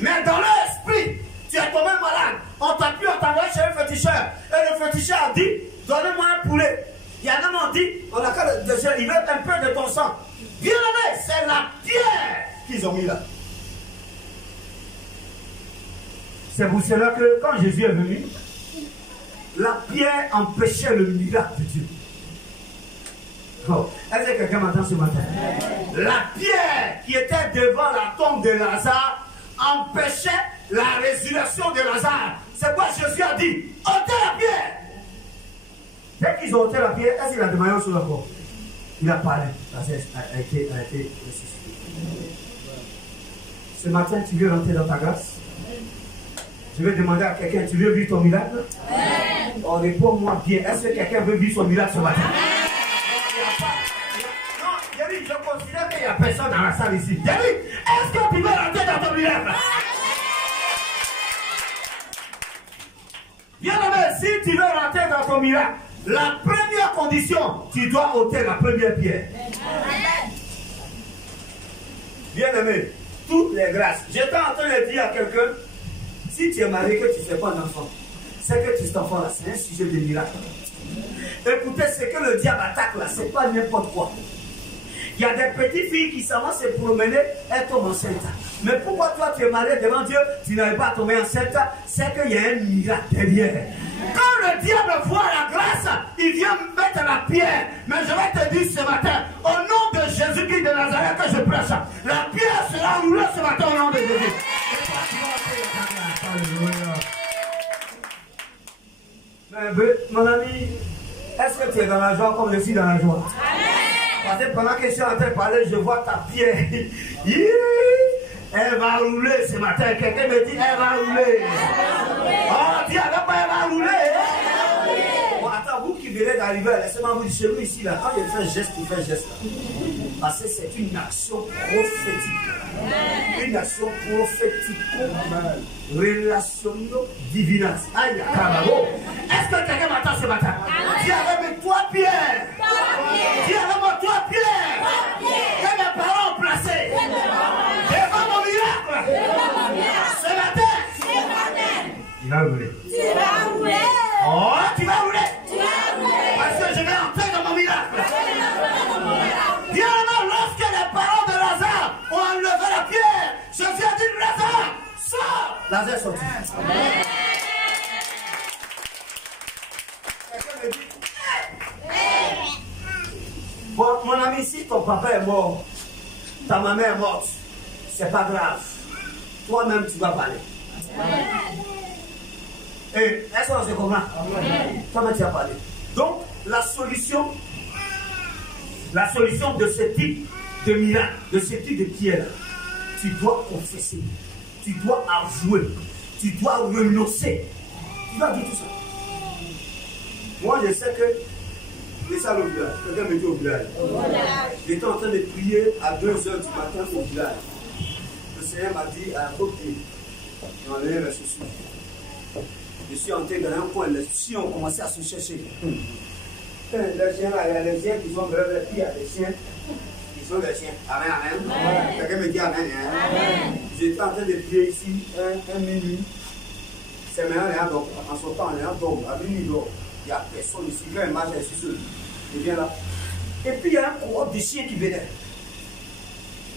Mais dans l'esprit, tu es tombé malade. On t'a pu, on t'a envoyé chez un féticheur. Et le féticheur a dit, donnez-moi un poulet. Il y en a qui ont dit, on a qu'à il veut un peu de ton sang. Bien aimé, c'est la pierre qu'ils ont mis là. C'est pour cela que quand Jésus est venu, la pierre empêchait le miracle de Dieu. Oh. Est-ce que quelqu'un m'entend ce matin? La pierre qui était devant la tombe de Lazare empêchait la résurrection de Lazare. C'est quoi Jésus a dit? Ôtez la pierre! Dès qu'ils ont ôté la pierre, est-ce qu'il a demandé sur la porte? Il a parlé. Lazare a été ressuscité. Ce matin, tu veux rentrer dans ta grâce? Je vais demander à quelqu'un, tu veux vivre ton miracle? On répond-moi bien. Est-ce que quelqu'un veut vivre son miracle ce matin? Je considère qu'il n'y a personne dans la salle ici. J'ai dit, est-ce que tu veux rentrer dans ton miracle? Bien aimé, si tu veux rentrer dans ton miracle, la première condition, tu dois ôter la première pierre. Bien aimé, toutes les grâces. J'étais en train de dire à quelqu'un, si tu es marié que tu ne fais pas d'enfant, c'est que cet enfant-là, c'est un sujet de miracle. Écoutez, ce que le diable attaque là, c'est pas n'importe quoi. Il y a des petites filles qui s'en vont se promener, elles tombent enceintes. Mais pourquoi toi tu es marié devant Dieu, tu n'arrives pas à tomber enceinte? C'est qu'il y a un miracle derrière. Quand le diable voit la grâce, il vient mettre la pierre. Mais je vais te dire ce matin, au nom de Jésus-Christ de Nazareth que je prêche, la pierre sera roulée ce matin au nom de Jésus. Mais, mon ami, est-ce que tu es dans la joie comme je suis dans la joie? Parce que pendant que je suis en train de parler, je vois ta pierre. Elle va rouler ce matin. Quelqu'un me dit, elle va rouler. Oh, dis alors, elle va rouler. Bon, attends, vous qui venez d'arriver, laissez-moi vous dire, chez nous ici, là, quand il fait un geste, il fait un geste. Parce que c'est une action prophétique. Une action prophétique. Relationnelle divine. Aïe, carabo. Est-ce que quelqu'un m'attend ce matin? Dis avec toi, Pierre. Dis avec toi, Pierre. Que mes parents ont placé devant mon miracle. Ce matin. Il va rouler. Tu vas rouler. Oh, tu vas rouler. Tu vas rouler. Parce que je vais entrer dans mon miracle. Bien avant, lorsque les parents de Lazare ont enlevé la pierre, Jésus a dit, Lazare, sors. Lazare est sorti. Quelqu'un me dit, bon, mon ami, si ton papa est mort, ta maman est morte, c'est pas grave. Toi-même, tu vas parler. Et est-ce qu'on se comprend? Toi-même, tu vas parler. Donc, la solution de ce type de miracle, de ce type de pierre, tu dois confesser, tu dois avouer, tu dois renoncer. Tu dois dire tout ça. Moi, je sais que, c'est ça le village, quelqu'un me dit au village. J'étais en train de prier à 2 h du matin au village. Le Seigneur m'a dit, à côté, j'enlève les chaussures. Je suis entré dans un coin, les chiens ont commencé à se chercher. Les chiens là, il y a les chiens qui sont brefs, et puis il y a des chiens qui sont des chiens. Amen, amen. Quelqu'un me dit amen. Amen. J'étais en train de prier ici, un minuit. C'est maintenant, en son temps, il y a un tombe, à minuit, il n'y a personne ici. Quand il marche, je suis seul. Il vient là. Et puis il y a un cohorte de chiens qui venaient.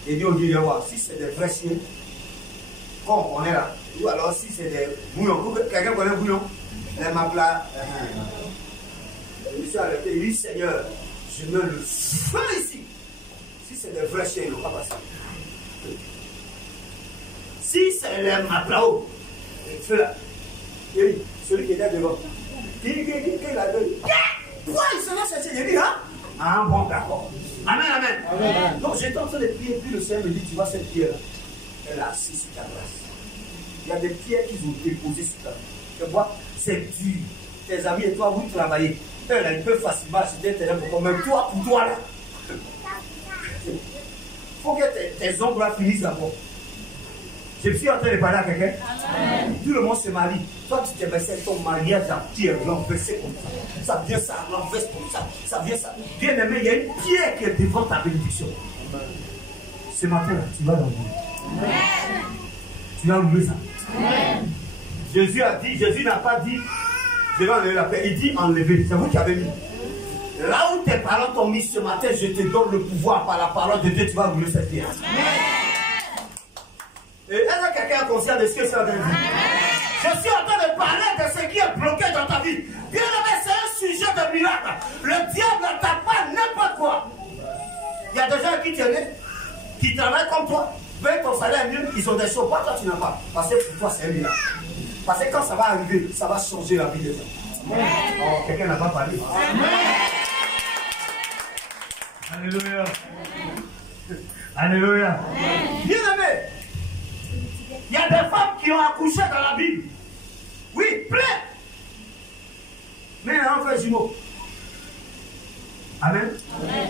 Il dit au Dieu, voir si c'est des vrais chiens, comme on est là. Ou alors si c'est des bouillons. Quelqu'un connaît le bouillon? Les maplas. Je me suis arrêté, il dit Seigneur, je mets le feu ici. Si c'est des vrais chiens, ils n'ont pas passé. Si c'est les maplao, le feu là. Et celui qui était devant. Il a dit, pourquoi il se lance chercher? Il dit, hein? Ah bon, d'accord. Amen, amen. Donc j'étais en train de prier, puis le Seigneur me dit, tu vois cette pierre-là, elle est assise sur ta place. Il y a des pierres qu'ils ont déposées sur ta place. Tu vois, c'est dur. Tes amis et toi, vous travaillez. Ils peuvent facilement acheter un terrain pour même toi, pour toi là. Il faut que tes ombres finissent d'abord. Je suis en train de parler à quelqu'un. Tout le monde se marie. Toi, tu t'es versé ton mariage à pierre, l'enverser comme ça. Ça vient ça, l'enverse comme ça. Ça vient ça. Bien aimé, il y a une pierre qui est devant ta bénédiction. Ce matin-là, tu vas l'enlever. Tu vas enlever ça. Jésus a dit, Jésus n'a pas dit, je vais enlever la pierre. Il dit enlever. C'est vous qui avez mis. Là où tes parents t'ont mis ce matin, je te donne le pouvoir par la parole de Dieu, tu vas rouler cette pierre. Et est-ce que quelqu'un est conscient de ce que ça veut dire? parler de ce qui est bloqué dans ta vie. Bien aimé, c'est un sujet de miracle. Le diable ne tape pas n'importe quoi. Il y a des gens qui tiennent, qui travaillent comme toi. Mais ton salaire est mieux, ils ont des choses. Pourquoi toi tu n'as pas? Parce que pour toi c'est un miracle. Parce que quand ça va arriver, ça va changer la vie des gens. Oh, quelqu'un n'a pas parlé. Alléluia. Alléluia. Bien aimé, il y a des femmes qui ont accouché dans la Bible. Oui, plein. Mais on fait jumeau. Amen. Amen.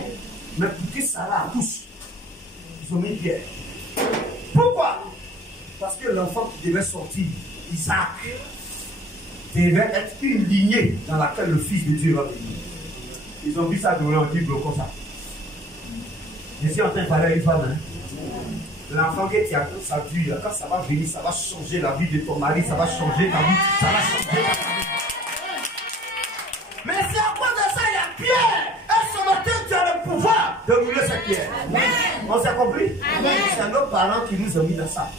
Mais pour que Sarah accouche, ils ont mis Pierre. Pourquoi? Parce que l'enfant qui devait sortir, Isaac, devait être une lignée dans laquelle le Fils de Dieu va venir. Ils ont vu ça dans leur Bible comme ça. Je suis en train de parler à une femme. Hein? L'enfant que tu as, ça dure. Quand ça va venir, ça va changer la vie de ton mari, ça va changer ta vie, ça va changer ta vie. Mais c'est à cause de ça, il y a Pierre. Et ce matin, tu as le pouvoir de rouler cette pierre. Amen. On s'est compris? C'est nos parents qui nous ont mis dans ça.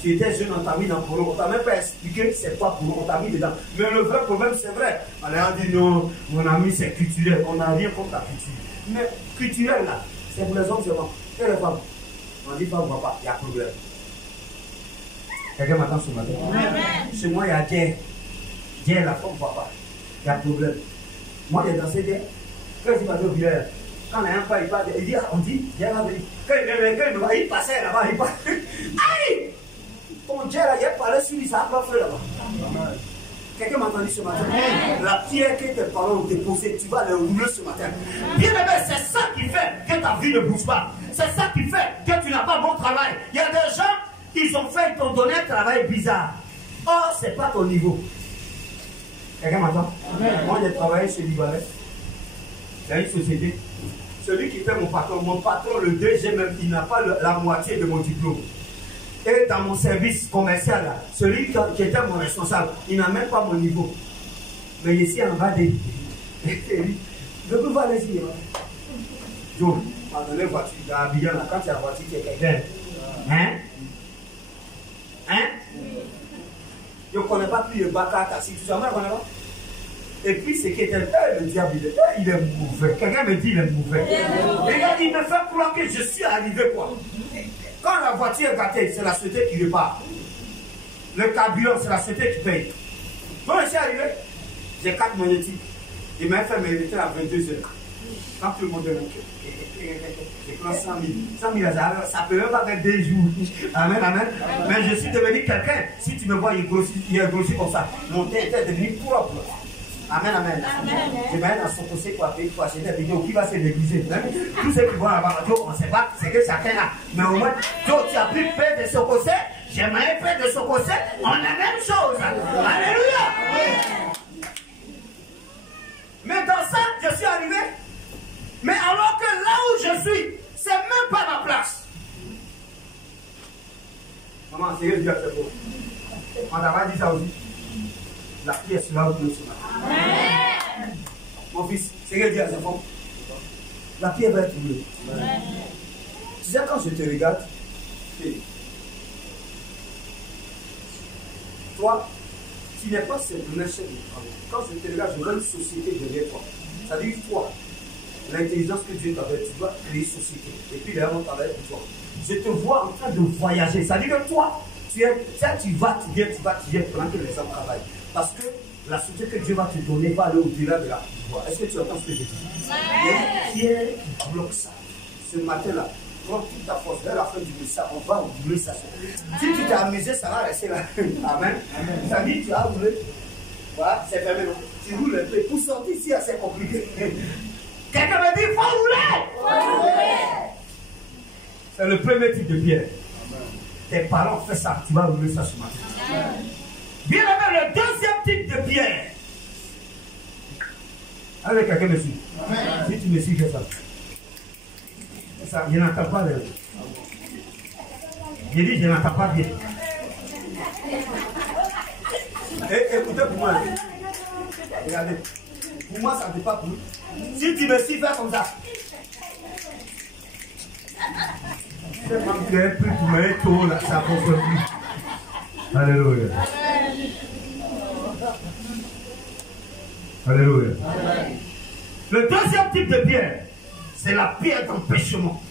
Tu étais jeune, on t'a mis dans le polo. On t'a même pas expliqué c'est quoi pour nous, on t'a mis dedans. Mais le vrai problème, c'est vrai. On a dit non, mon ami, c'est culturel. On n'a rien contre la culture. Mais culturel, là, c'est pour les hommes seulement. Et les femmes? On dit pas, on ne voit pas, il y a problème. Quelqu'un m'attend ce matin? Chez moi, il y a Dieu. Dieu, la femme ne voit pas. Il y a problème. Moi, j'ai dansé Dieu. Quand je vais au village, quand il y a un pas, il parle, il dit, on dit, Dieu va venir. Quand il passait là-bas, il parle. Aïe! Ton Dieu là, il parlait sur lui, ça n'a pas fait là-bas. Quelqu'un m'a entendu ce matin? La pierre que tes parents ont déposée, tu vas le rouler ce matin. Bien aimé, c'est ça qui fait que ta vie ne bouge pas. C'est ça qui fait que tu n'as pas bon travail. Il y a des gens, ils ont fait, ils t'ont donné un travail bizarre. Or, ce n'est pas ton niveau. Quelqu'un m'entend? Moi, j'ai travaillé chez Libanais. Dans une société. Celui qui était mon patron, le DG même, il n'a pas la moitié de mon diplôme. Et dans mon service commercial, là, celui qui était mon responsable, il n'a même pas mon niveau. Mais ici, en bas de je peux voir les yeux. Donc, dans les voitures, dans la Billon, quand il y a la voiture, il y a quelqu'un. Hein? Hein? Je ne connais pas plus le Bakar Tassi. Tu ne connais pas? Et puis, ce qui était le diable, il est mauvais. Quelqu'un me dit il est mauvais. Regarde, il me fait croire que je suis arrivé quoi. Quand la voiture est gâtée, c'est la société qui repart. Le carburant, c'est la société qui paye. Quand je suis arrivé, j'ai 4 magnétiques. Il m'a fait m'inviter à 22h. Quand tout le monde est j'ai pris 100 000. 100 000, ça peut même pas faire 2 jours. Amen, amen. Mais je suis devenu quelqu'un. Si tu me vois, il est grossi comme ça. Mon tête est devenu propre. Amen, amen. Je vais aller dans son conseil pour acheter des vidéos qui va se déguiser. Tous ceux qui vont là-bas, on ne sait pas ce que chacun a. Mais au moins, toi, tu as pris paix de son conseil. J'aimerais paix de son conseil. On a la même chose. Alléluia. Mais dans ça, je suis arrivé. Mais alors que là où je suis, c'est même pas ma place. Maman, c'est Dieu qui a fait pour vous. On t'a pas dit ça aussi. La pièce là où nous sommes. Mon fils, c'est que Dieu a fait pour la pierre va être bleue. Tu sais, quand je te regarde, toi, tu n'es pas simplement chef de travail. Quand je te regarde, je vois une société derrière toi. Ça veut dire toi. L'intelligence que Dieu t'a fait, tu dois créer une société. Et puis derrière, on travaille pour toi. Je te vois en train de voyager. Ça veut dire que toi, tu vas, tu viens pendant que les gens travaillent. Parce que la société que Dieu va te donner va aller au-delà de la pouvoir. Est-ce que tu entends ce que je dis? Il y a une pierre qui bloque ça. Ce matin-là, prends toute ta force. Vers la fin du message, on va rouler ça. Si tu t'es amusé, ça va rester là. Amen. Ça dit, tu as roulé. Voilà, c'est fermé. Tu roules un peu. Pour sortir ici, c'est compliqué. Quelqu'un me dit, il faut rouler. C'est le premier type de pierre. Tes parents font ça, tu vas rouler ça ce matin. Bien aimé, le deuxième type de pierre. Allez, quelqu'un me suit. Si tu me suis, fais ça. Ça, je n'entends pas. Je dis, je n'entends pas bien. Écoutez pour moi. Regardez. Pour moi, ça ne fait pas pour. Si tu me suis, fais comme ça. C'est pas que un peu pour me tôt là, ça ne fonctionne plus. Alléluia. Alléluia. Le deuxième type de pierre, c'est la pierre d'empêchement.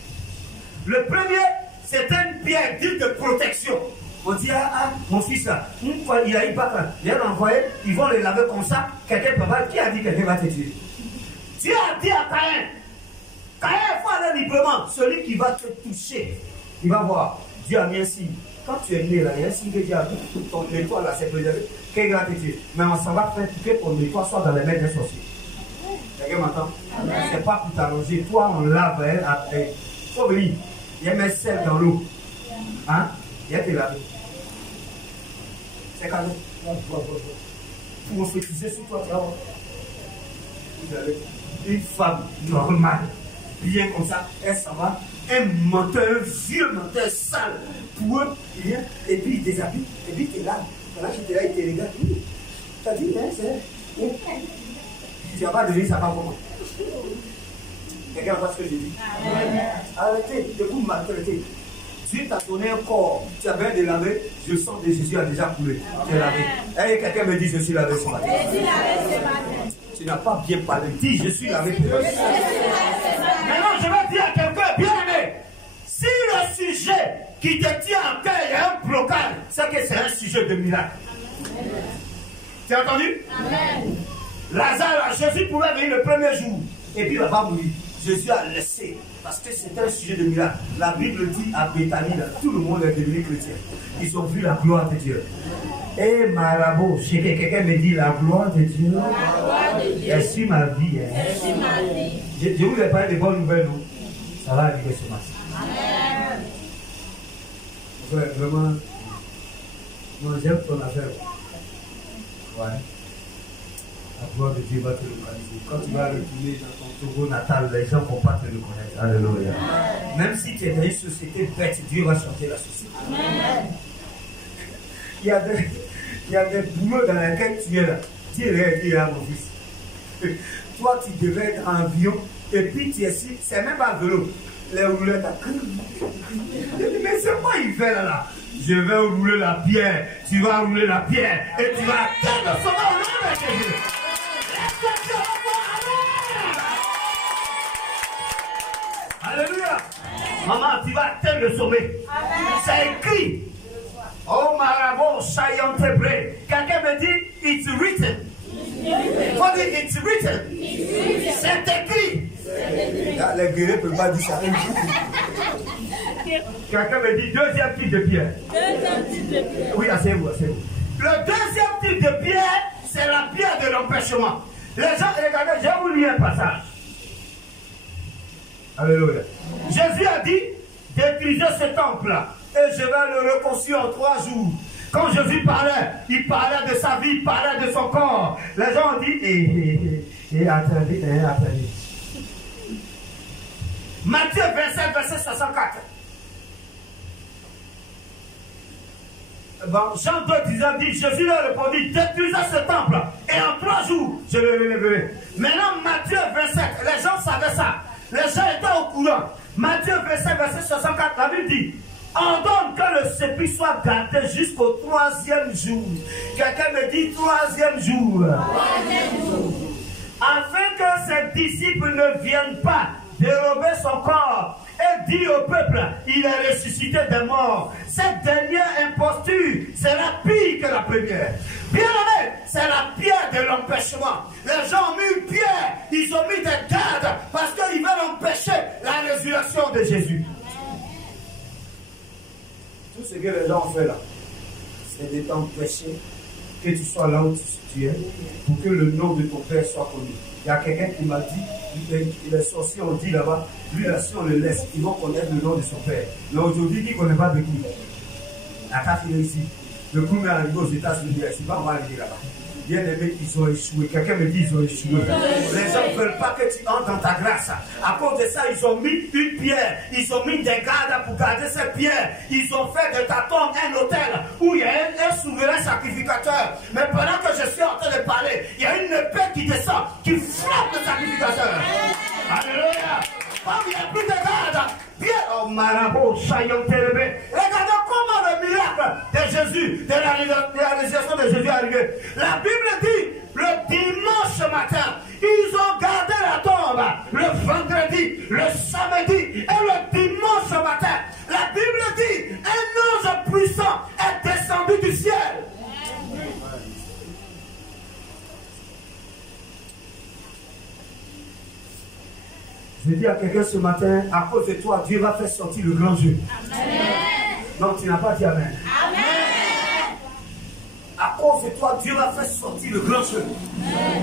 Le premier, c'est une pierre dite de protection. On dit, mon fils, une fois il a eu pas là, il a envoyé, ils vont les laver comme ça, quelqu'un peut pas, qui a dit que quelqu'un va te tuer? Dieu a dit à Caïn, il faut aller librement, celui qui va te toucher, il va voir. Dieu a mis un signe. Quand tu es né là, il y a un signe que Dieu a mis, ton étoile là, c'est préservé, quelqu'un va te tuer. Mais on s'en va faire que ton étoile soit dans les mains des sorciers. Quelqu'un m'entend? C'est pas pour t'arranger, toi on lave après. Il faut venir, il y a un sel dans l'eau. Hein? Il y a te laver. C'est quand même pour prophétiser sur toi, vous avez une femme normale, bien comme ça, elle s'en va, un menteur, un vieux menteur sale, pour eux, il vient, et puis il déshabille, et puis il est là. Pendant qu'il était là, il te regarde, t'as dit, hein, c'est. Tu vas pas devenir sa femme comme moi. Quelqu'un voit ce que j'ai dit? Arrêtez de vous maltraiter. Dieu t'a donné un corps, tu as bien de laver, le sang de Jésus a déjà coulé. Tu es lavé. Et quelqu'un me dit, je suis lavé ce matin. Tu n'as pas bien parlé. Dis, je suis lavé. Maintenant, je vais dire à quelqu'un, bien aimé, si le sujet qui te tient en cœur, il y a un blocage, c'est que c'est un sujet de miracle. Tu as entendu? Amen. Lazare, Jésus pouvait venir le premier jour, et puis il va pas mourir. Jésus a laissé, parce que c'est un sujet de miracle. La Bible dit à Béthanie, tout le monde est devenu chrétien. Ils ont vu la gloire de Dieu. Et Marabout, quelqu'un me dit la gloire de Dieu. Elle suit ma vie. Je vous ai parlé de bonnes nouvelles, non? Ça va arriver ce matin. Amen. Vraiment, moi j'aime ton affaire. Ouais. La gloire de Dieu va te localiser. Quand tu vas retourner dans ton Togo natal, les gens ne vont pas te reconnaître. Alléluia. Même si tu es dans une société bête, Dieu va changer la société. Amen. Il y a des boulots dans lesquels tu es là. Dieu est dit à mon fils. Toi, tu devais être en avion et puis tu es ici. C'est même pas vélo. Les roulettes. Mais c'est quoi il fait là? Je vais rouler la pierre. Tu vas rouler la pierre et tu vas atteindre son nom de Jésus. Alléluia. Maman, tu vas atteindre le sommet. C'est écrit. Oh Marabout, Chayantebré. Quelqu'un me dit, it's written. Faut dire, it's written. C'est écrit. Les guerriers ne peuvent pas dire ça. Quelqu'un me dit, deuxième type de pierre. Oui, asseyez-vous, asseyez-vous. Le deuxième type de pierre, c'est la pierre de l'empêchement. Les gens, regardez, je vais vous lire un passage. Alléluia. Jésus a dit, détruisez ce temple-là. Et je vais le reconstruire en 3 jours. Quand Jésus parlait, il parlait de sa vie, il parlait de son corps. Les gens ont dit, attendez. Matthieu 27, verset 64. Bon, Jean 2, 19 dit, Jésus leur répondit, détruisez ce temple, et en 3 jours, je le relèverai. Maintenant, Matthieu 27, les gens savaient ça. Les gens étaient au courant. Matthieu 27, verset 64, la Bible dit, ordonne que le sépulcre soit gardé jusqu'au 3e jour. Quelqu'un me dit 3e jour. Afin que ses disciples ne viennent pas dérober son corps et dit au peuple, il est ressuscité des morts. Cette dernière imposture sera pire que la première. Bien aimé, c'est la pierre de l'empêchement. Les gens ont mis une pierre, ils ont mis des gardes parce qu'ils veulent empêcher la résurrection de Jésus. Tout ce que les gens ont fait là, c'est de t'empêcher que tu sois là où tu es, pour que le nom de ton Père soit connu. Il y a quelqu'un qui m'a dit, les sorciers ont dit là-bas, lui là, si on le laisse, ils vont connaître le nom de son Père. Mais aujourd'hui, qui ne connaît pas de qui? La carte est ici. Le coup est arrivé aux États-Unis, c'est pas moi arrivé là-bas. Bien aimé, ils ont échoué. Quelqu'un me dit ils ont échoué. Les gens ne veulent pas que tu entres dans ta grâce. À cause de ça, ils ont mis une pierre. Ils ont mis des gardes pour garder cette pierre. Ils ont fait de ta tombe un hôtel où il y a un souverain sacrificateur. Mais pendant que je suis en train de parler, il y a une épée qui descend, qui frappe le sacrificateur. Alléluia. Comme il n'y a plus de garde, pierre, oh Marabout, Chayantebré. Regardez comment le miracle de Jésus, de la réalisation de Jésus est arrivé. La Bible dit, le dimanche matin, Je dis à quelqu'un ce matin, à cause de toi, Dieu va faire sortir le grand jeu. Amen. Non, tu n'as pas dit Amen. Amen. À cause de toi, Dieu va faire sortir le grand jeu.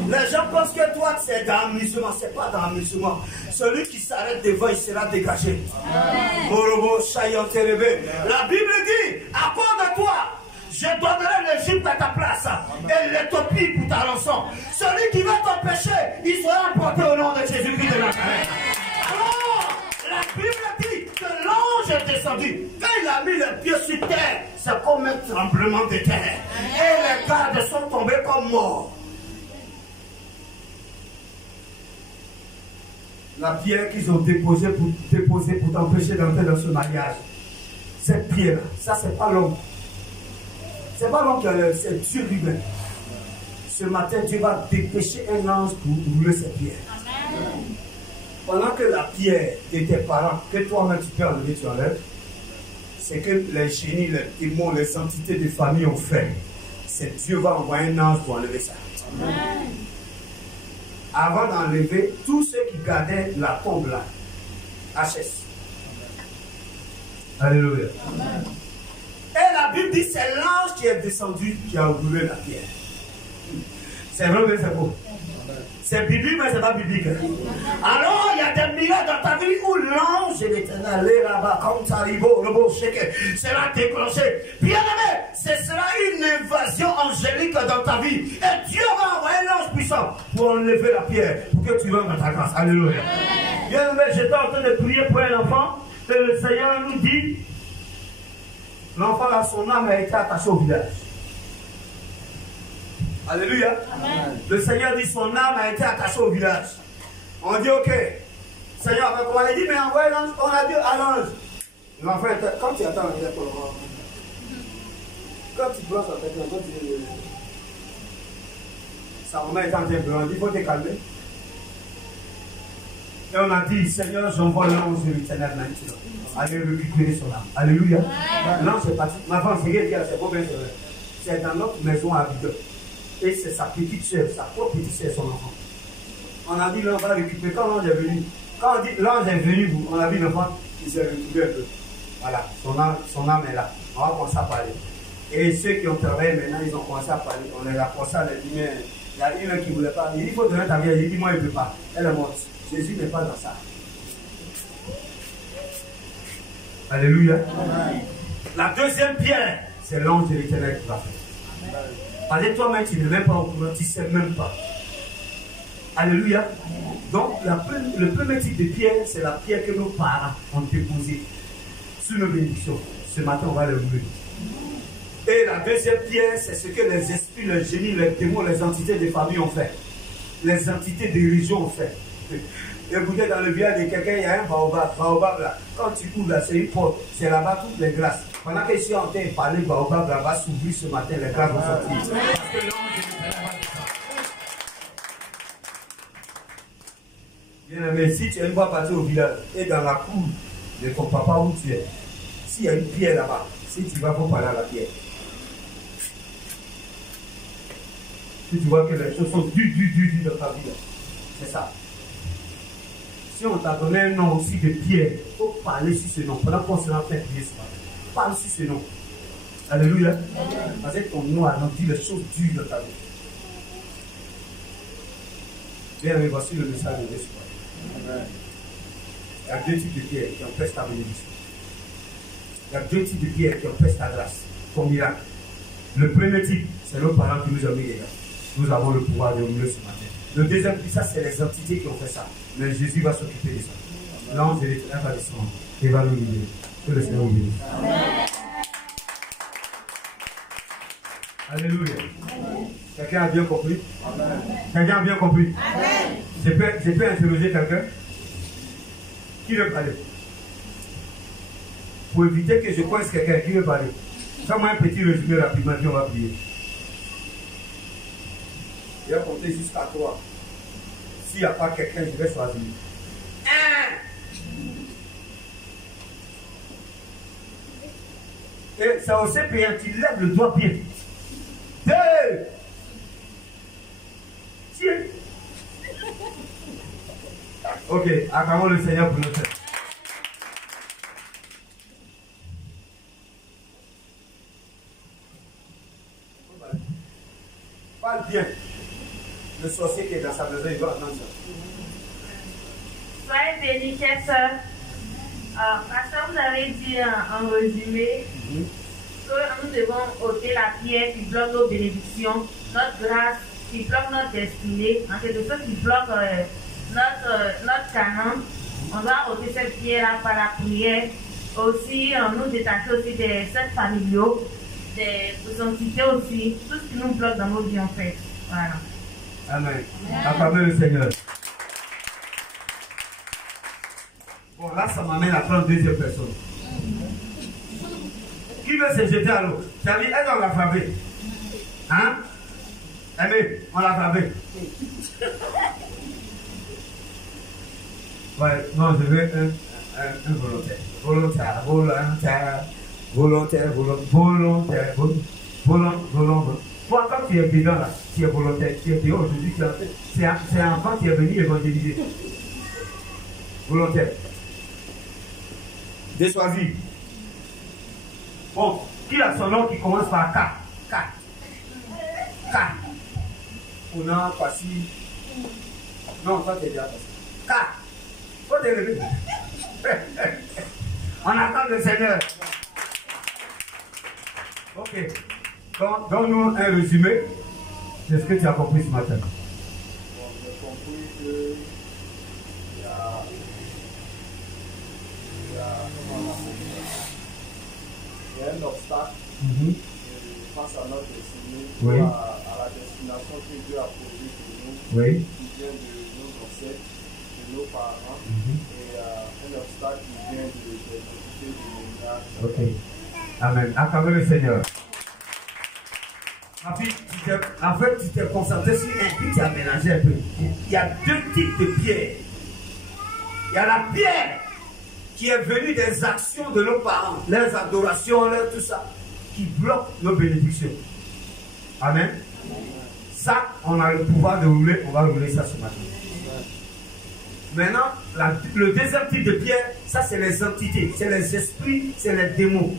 Les gens pensent que toi, c'est dans l'amusement. C'est pas dans l'amusement. Celui qui s'arrête devant, il sera dégagé. Morobo, Chayon, Télébe. La Bible dit, à cause de toi, je donnerai l'Égypte à ta place et l'Éthiopie pour ta rançon. Celui qui va t'empêcher, il sera emporté au nom de Jésus-Christ de Nazareth. Alors, la Bible dit que l'ange est descendu. Quand il a mis les pieds sur terre, c'est comme un tremblement de terre. Et les gardes sont tombés comme morts. La pierre qu'ils ont déposée pour t'empêcher d'entrer dans ce mariage. Cette pierre-là, ça c'est pas l'homme. C'est pas l'homme qui a l'air, c'est Dieu lui-même. Ce matin, Dieu va dépêcher un ange pour rouler cette pierre. Amen. Pendant que la pierre de tes parents, que toi-même tu peux enlever, tu enlèves, c'est que les génies, les démons, les entités de famille ont fait. C'est Dieu va envoyer un ange pour enlever ça. Amen. Avant d'enlever, tous ceux qui gardaient la tombe là, HS. Alléluia. Amen. Et la Bible dit c'est l'ange qui est descendu qui a roulé la pierre. C'est vrai, mais c'est beau. C'est biblique, mais c'est pas biblique. Alors, il y a des miracles dans ta vie où l'ange de l'Éternel est là-bas, comme ça, le beau chèque, sera déclenché. Bien aimé, ce sera une invasion angélique dans ta vie. Et Dieu va envoyer l'ange puissant pour enlever la pierre, pour que tu rentres dans ta grâce. Alléluia. Bien aimé, j'étais en train de prier pour un enfant, et le Seigneur nous dit, l'enfant là, son âme a été attachée au village. Alléluia. Amen. Le Seigneur dit son âme a été attachée au village. On dit ok. Seigneur, on a dit mais envoie l'ange. On a dit à l'ange. L'enfant, quand tu attends, quand tu plonges en tête, quand tu... sa maman est en train de pleurer, il faut te calmer. Et on a dit, Seigneur, j'envoie l'ange de l'Éternel maintenant. Allez récupérer son âme. Alléluia. L'ange est parti. Ma femme, c'est beau bien. C'est dans notre maison à Abidjan. Et c'est sa petite soeur, sa propre petite soeur, son enfant. On a dit, l'ange va récupérer. Quand l'ange est venu, quand on dit l'ange est venu, on a vu l'enfant, il s'est récupéré un peu. Voilà, son âme est là. On va commencer à parler. Et ceux qui ont travaillé maintenant, ils ont commencé à parler. On les a commencé à les dire, mais il y a une qui ne voulait pas. Il dit, il faut donner ta vie. Il dit, moi, il ne peut pas. Elle est morte. Jésus n'est pas dans ça. Alléluia. Amen. La deuxième pierre, c'est l'ange de l'Éternel qui va faire. Parce que toi-même, tu ne l'es pas au courant, tu ne sais même pas. Alléluia. Donc, le premier type de pierre, c'est la pierre que nos parents ont déposée sur nos bénédictions. Ce matin, on va le rouler. Et la deuxième pierre, c'est ce que les esprits, les génies, les démons, les entités de famille ont fait. Les entités de religion ont fait. Écoutez, dans le village de quelqu'un, il y a un baobab. Baobab là, quand tu ouvres là, c'est une porte. C'est là-bas toutes les grâces. Pendant que je suis en train de parler, baobab là va s'ouvrir ce matin, les grâces vont sortir. Parce que l'ange de l'Éternel va descendre. Bien aimé, si tu es une fois parti au village et dans la cour de ton papa où tu es, s'il y a une pierre là-bas, si tu vas pour parler à la pierre. Si tu vois que les choses sont dures dans ta vie, c'est ça. Si on t'a donné un nom aussi de pierre, il faut parler sur ce nom. Pendant qu'on sera en train de prier ce matin, parle sur ce nom. Alléluia. Parce que ton nom a dit les choses dures dans ta vie. Bien, mais voici le message de Dieu. Il y a deux types de pierres qui empêchent ta bénédiction. Il y a deux types de pierres qui empêchent ta grâce, ton miracle. Le premier type, c'est nos parents qui nous ont mis les gars. Nous avons le pouvoir de rouler ce matin. Le deuxième type, ça, c'est les entités qui ont fait ça. Mais Jésus va s'occuper de ça. L'ange de l'Éternel va descendre et va nous libérer. Que le Seigneur nous bénisse. Alléluia. Quelqu'un a bien compris? Quelqu'un a bien compris? Amen. Je peux interroger quelqu'un? Qui veut parler? Pour éviter que je coince quelqu'un, qui veut parler? Fais-moi un petit résumé rapidement, puis on va prier. Je vais compter jusqu'à 3. S'il n'y a pas quelqu'un, je vais choisir. 1. Et ça aussi payant, tu lèves le doigt bien. 2. Tiens. Ok, acclamons le Seigneur pour le faire. Parle bien. Le sorcier qui est dans sa maison, il doit entendre ça. Soyez bénis, chers sœurs. Pasteur, vous avez dit en résumé que nous devons ôter la pierre qui bloque nos bénédictions, notre grâce, qui bloque notre destinée, en quelque sorte qui bloque notre canon. On doit ôter cette pierre-là par la prière. Aussi, nous détacher aussi des cercles familiaux, des entités aussi, tout ce qui nous bloque dans nos vies en fait. Voilà. Amen. Acclamez le Seigneur. Bon, là, ça m'amène à prendre deuxième personne. Qui veut se jeter à l'eau? Ça dit, elle, on l'a frappé. Hein? Aimé, on l'a frappé. Ouais, non, je veux un volontaire. Volontaire. Toi, quand tu es dedans là, tu es volontaire, tu es dehors aujourd'hui, c'est un enfant qui est venu évangéliser. Volontaire. Déchoisi. Bon, qui a son nom qui commence par K? K. On a passé. Non, toi tu es déjà passé. K. Faut te lever. On attend le Seigneur. Ok. Donc, donne-nous un résumé de ce que tu as compris ce matin. Bon, j'ai compris que il y a un obstacle face à notre destinée, Oui. à la destination que Dieu a posée pour nous, Oui. qui vient de nos ancêtres, de nos parents, et un obstacle qui vient de l'autorité du mondial. Ok. Amen. Acclamez le Seigneur. En fait, tu t'es concentré sur un truc, tu as mélangé un peu. Il y a deux types de pierres. Il y a la pierre qui est venue des actions de nos parents, leurs adorations, tout ça, qui bloque nos bénédictions. Amen. Ça, on a le pouvoir de rouler, on va rouler ça ce matin. Maintenant, le deuxième type de pierre, ça c'est les entités, c'est les esprits, c'est les démons.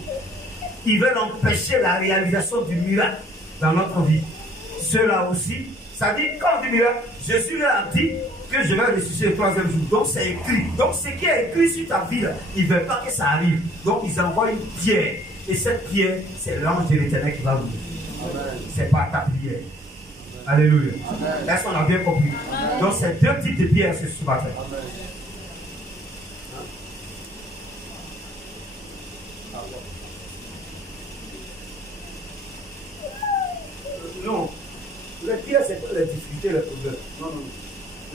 Ils veulent empêcher la réalisation du miracle dans notre vie. Cela aussi, ça dit, quand on dit miracle, Jésus leur a dit que je vais ressusciter le troisième jour. Donc c'est écrit. Donc ce qui est écrit sur ta vie, là, ils ne veulent pas que ça arrive. Donc ils envoient une pierre. Et cette pierre, c'est l'ange de l'Éternel qui va venir. C'est pas ta prière. Alléluia. Est-ce qu'on a bien compris? Amen. Donc c'est deux types de pierres ce matin. Non, les pierres, c'est pas les difficultés, les problèmes. Non.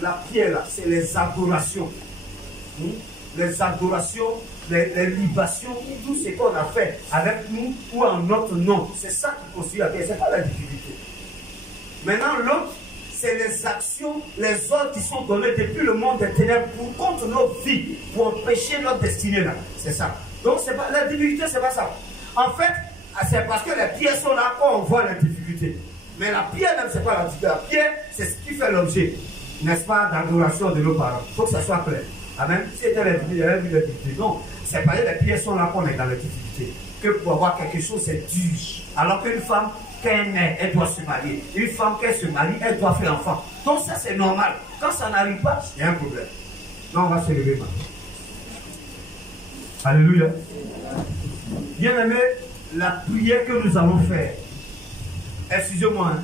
La pierre, là, c'est les adorations. Les adorations, les libations, tout ce qu'on a fait avec nous ou en notre nom. C'est ça qui constitue la pierre, c'est pas la difficulté. Maintenant, l'autre, c'est les actions, les ordres qui sont donnés depuis le monde des ténèbres contre nos vies, pour empêcher notre destinée là. C'est ça. Donc, c'est pas, la difficulté, c'est pas ça. En fait, c'est parce que les pierres sont là qu'on voit la difficulté. Mais la pierre même, c'est pas la difficulté. La pierre, c'est ce qui fait l'objet, n'est-ce pas, d'adoration de nos parents. Il faut que ça soit clair. Amen. Si c'était la difficulté, non. C'est pas les pierres sont là qu'on est dans la difficulté. Que pour avoir quelque chose, c'est dur. Alors qu'une femme, quand elle naît, elle doit se marier. Une femme, quand elle se marie, elle doit faire enfant. Donc ça, c'est normal. Quand ça n'arrive pas, il y a un problème. Non, on va se lever maintenant. Alléluia. Bien aimé, la prière que nous allons faire, excusez-moi, hein,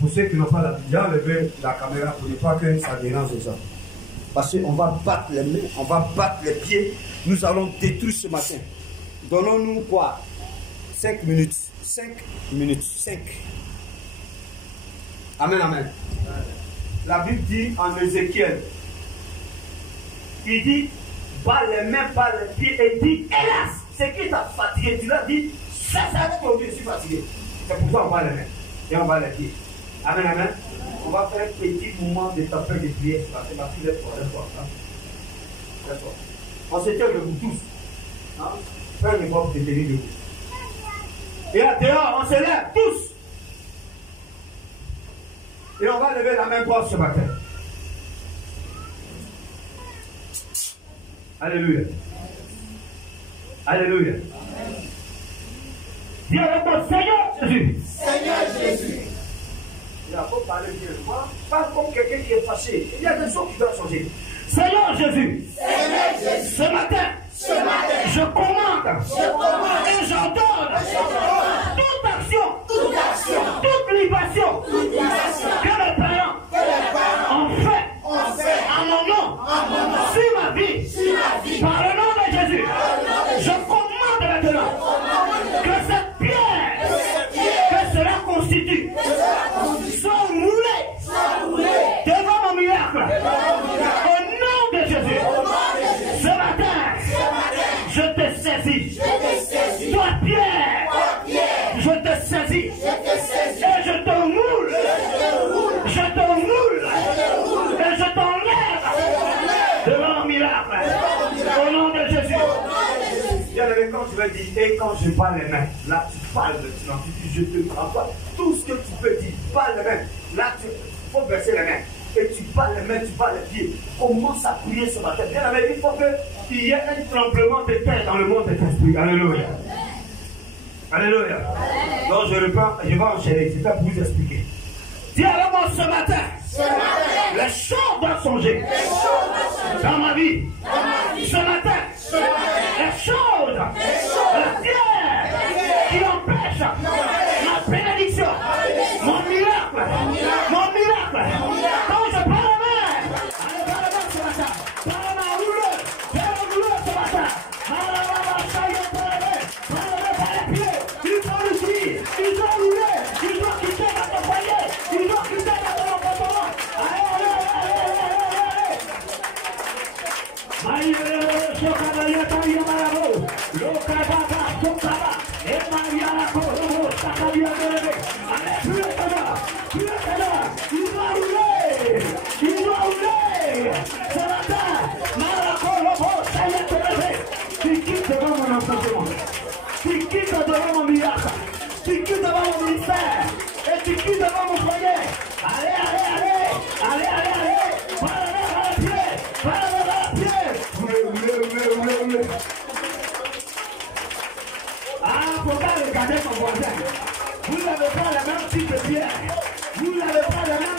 pour ceux qui n'ont pas la prière, enlevez la caméra pour ne pas que ça dérange les gens. Parce qu'on va battre les mains, on va battre les pieds, nous allons détruire ce matin. Donnons-nous quoi? 5 minutes. 5 minutes. 5. Amen, amen. La Bible dit en Ézéchiel, il dit, bats les mains, bats les pieds, et dit, hélas, c'est qui t'a fatigué? Tu l'as dit, ça aujourd'hui, je suis fatigué. C'est pour ça qu'on bat les mains et on bat les pieds. Amen, amen. On va faire un petit moment de tapage de prière. C'est ma fille d'être fort. On se tient debout tous. Hein? Fais un effort pour te tenir debout. Et là, dehors, on se lève tous. Et on va lever la main droite ce matin. Alléluia. Alléluia. Dis avec moi, Seigneur Jésus. Seigneur Jésus. Il faut parler bien. Pas comme quelqu'un qui est fâché. Il y a des choses qui doivent changer. Seigneur Jésus. Seigneur Jésus. Ce matin. Ce matin. Je commande. Et j'ordonne. Toute action. Toute libation. Que les parents. ont fait. En mon nom. Sur ma vie. Par le nom de Jésus. Je commande maintenant. Que cette pierre. Que cela constitue. Soit moulée. Devant mon miracle. Au nom de Jésus. Ce matin. Je te saisis. Toi, Pierre. Je te saisis. Et je te moule. Je te moule. Et je t'enlève devant mon miracle. Au nom de Jésus. Bien-aimé, quand tu vas dire, et quand je parle les mains, là tu parles maintenant, tu dis, je te prends tout ce que tu peux dire, parle les mains. Là, il faut verser les mains. Et tu parles les mains, tu parles les pieds. Commence à prier ce matin. Bien-aimé, il faut qu'il y ait un tremblement de terre dans le monde des esprits. Alléluia. Alléluia. Donc je reprends, je vais enchaîner, c'est ça pour vous expliquer. Dis avec moi ce matin. Les choses doivent changer. Dans ma vie. Ce matin. Les choses. La pierre qui empêche ma bénédiction. Mon miracle. Mon miracle. Quand je parle la main. Allez, parle la main ce matin. Parle la main, roule. Fais le rouleau ce matin. Parle la main, parle la main. Parle la main, par les pieds. Ils sont ici. Ils sont roulés. Ils doivent quitter notre foyer. Ils doivent quitter notre comportement. Allez, allez, allez, allez, allez, allez. Tu quittes devant mon miracle, tu quittes devant mon ministère, et tu quittes devant mon foyer. Allez, allez, allez, allez, allez, allez, va la pied, va la pied. Roulez. Ah, faut pas regarder son voisin. Vous n'avez pas la même type de pierre. Vous n'avez pas la même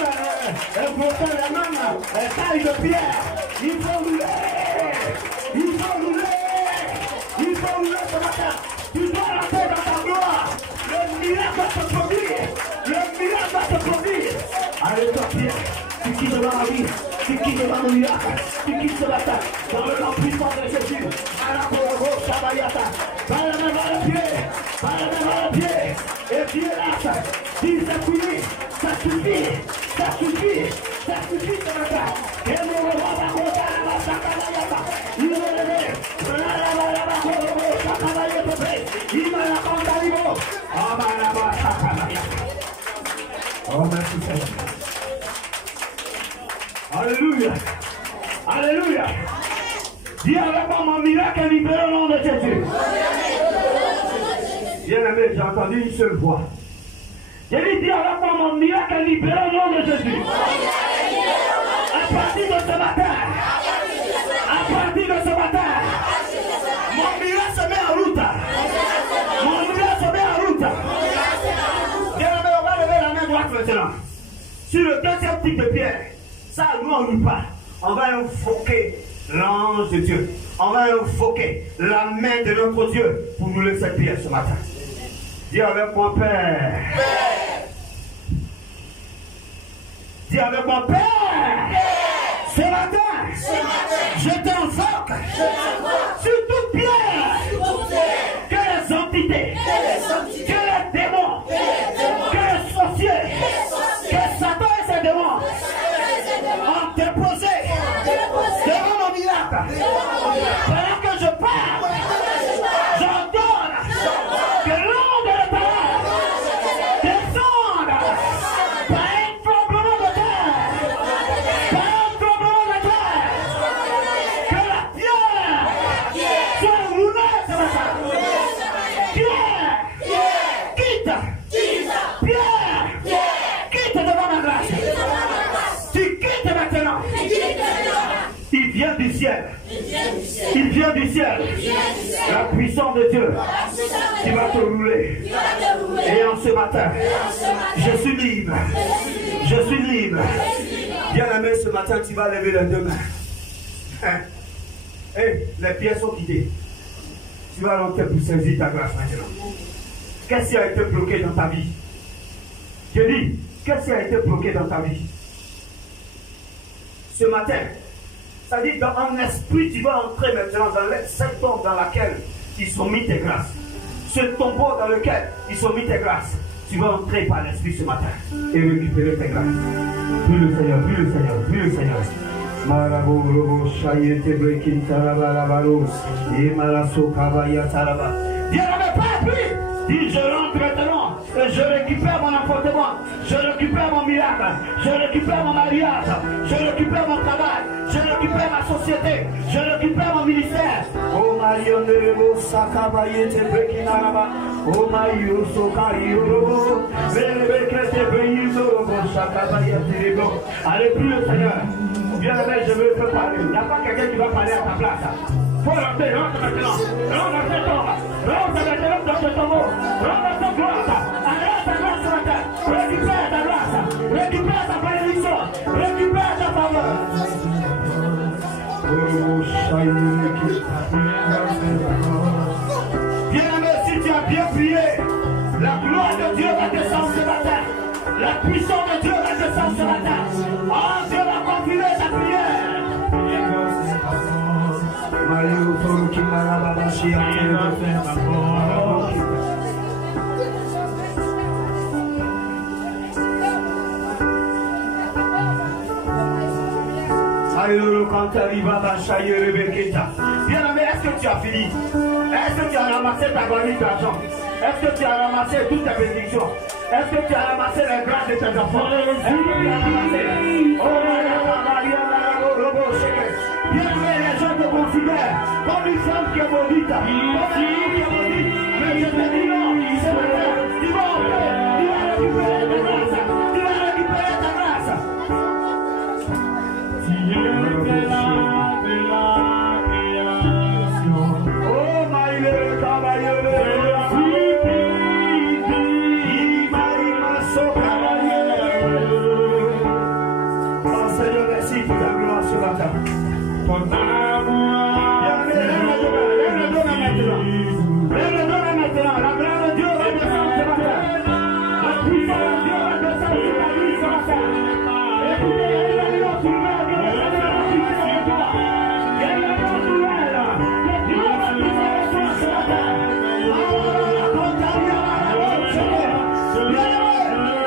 taille de pierre. Il faut rouler. Il faut rouler. Il faut rouler ce matin. Tu dois rentrer dans ta gloire. Le miracle va se produire. Le miracle va se produire. Allez, toi, Pierre. Tu quittes devant ma vie. Tu quittes devant mon miracle. Tu quittes ce matin. Dans le nom puissant de Jésus. À la Korobo, Sabayata. Va la main, va le pied. Va la main, va le pied. Et tu es là. Dis, ça suffit. Ça suffit. Ça suffit. Ça suffit ce matin. Et nous revoilà la Korobo, Sabayata. Il est levé. Oh, merci Seigneur. Alléluia. Alléluia. Dis avec moi, mon miracle est libéré au nom de Jésus. Bien-aimé, j'ai entendu une seule voix. J'ai dit, dis avec moi, mon miracle est libéré au nom de Jésus. À partir de ce matin. À partir de ce matin. Mon miracle se met en route. Mon miracle se met en route. Bien-aimé, on va lever la main droite maintenant. Sur le deuxième type de pierre. Ça, nous, on ne roule pas. On va invoquer l'ange de Dieu. On va invoquer la main de notre Dieu pour nous laisser cette pierre ce matin. Dis avec moi, Père. Dis avec moi, Père. Ce matin, je t'invoque sur toute pierre que les entités, que les démons, que les sorciers, que Satan et ses démons ont déposé devant mon miracle. Pendant que je parle, j'ordonne que l'onde de l'Éternel descende par un tremblement de terre vient du ciel. Il vient du ciel. La puissance de Dieu qui va te rouler. Et en ce matin, je suis libre. Je suis libre. Bien-aimé, ce matin, tu vas lever les deux mains. Et les pieds sont guidés. Tu vas rentrer pour saisir ta grâce maintenant. Qu'est-ce qui a été bloqué dans ta vie? Je dis, qu'est-ce qui a été bloqué dans ta vie? Ce matin, ça dit dans un esprit, tu vas entrer maintenant dans cette tombe dans laquelle ils sont mis tes grâces. Ce tombeau dans lequel ils sont mis tes grâces. Tu vas entrer par l'esprit ce matin et récupérer tes grâces. Puis le Seigneur, puis le Seigneur, puis le Seigneur. Marabo robo shayete brekin tarabarabaros et maraso kavaya taraba. Dieu n'avait pas appris. Dis, je rentre maintenant et je récupère mon appartement, je récupère mon miracle, je récupère mon mariage, je récupère mon travail, je récupère ma société, je récupère mon ministère. Oh Mario Nerebo Sakabayete Brekinaraba, oh Mario Sokayo, Velebekete Breyizo, Sakabayete Rebo. Allez, prie le Seigneur. Bien-aimé, je veux te parler. Il n'y a pas quelqu'un qui va parler à ta place. Faut rentrer, rentre maintenant. Rentre dans cette tombe. Rentre maintenant dans ce tombeau. Rentre dans ton gloire. Arrête ta grâce ce matin. Récupère ta grâce. Récupère ta bénédiction. Récupère ta faveur. Bien-aimé, si tu as bien prié, la gloire de Dieu va descendre ce matin. La puissance de Dieu va descendre ce matin. Oh, Dieu va confirmer ta prière. Mario Toruki Marabashi Bien-aimé, est-ce que tu as fini? Est-ce que tu as ramassé ta grenouille d'argent? Est-ce que tu as ramassé toutes tes bénédictions? Est-ce que tu as ramassé les grâces de tes enfants? Est-ce que tu as ramassé? Bien-aimé, les gens te considèrent comme une femme qui est maudite, comme un homme qui est maudit. Mais je te dis non, ce matin, tu vas entrer, tu vas récupérer ta grâce, tu vas récupérer ta grâce. Oh, my cavalier, oh Seigneur, merci pour ta gloire ce matin. La gloire de Dieu va descendre ce matin. La puissance de Dieu va descendre sur ta vie ce matin. Écoutez, il y a une alliance ouverte que le Seigneur va puiser sur toi. Il y a une alliance ouverte que Dieu va puiser sur toi ce matin.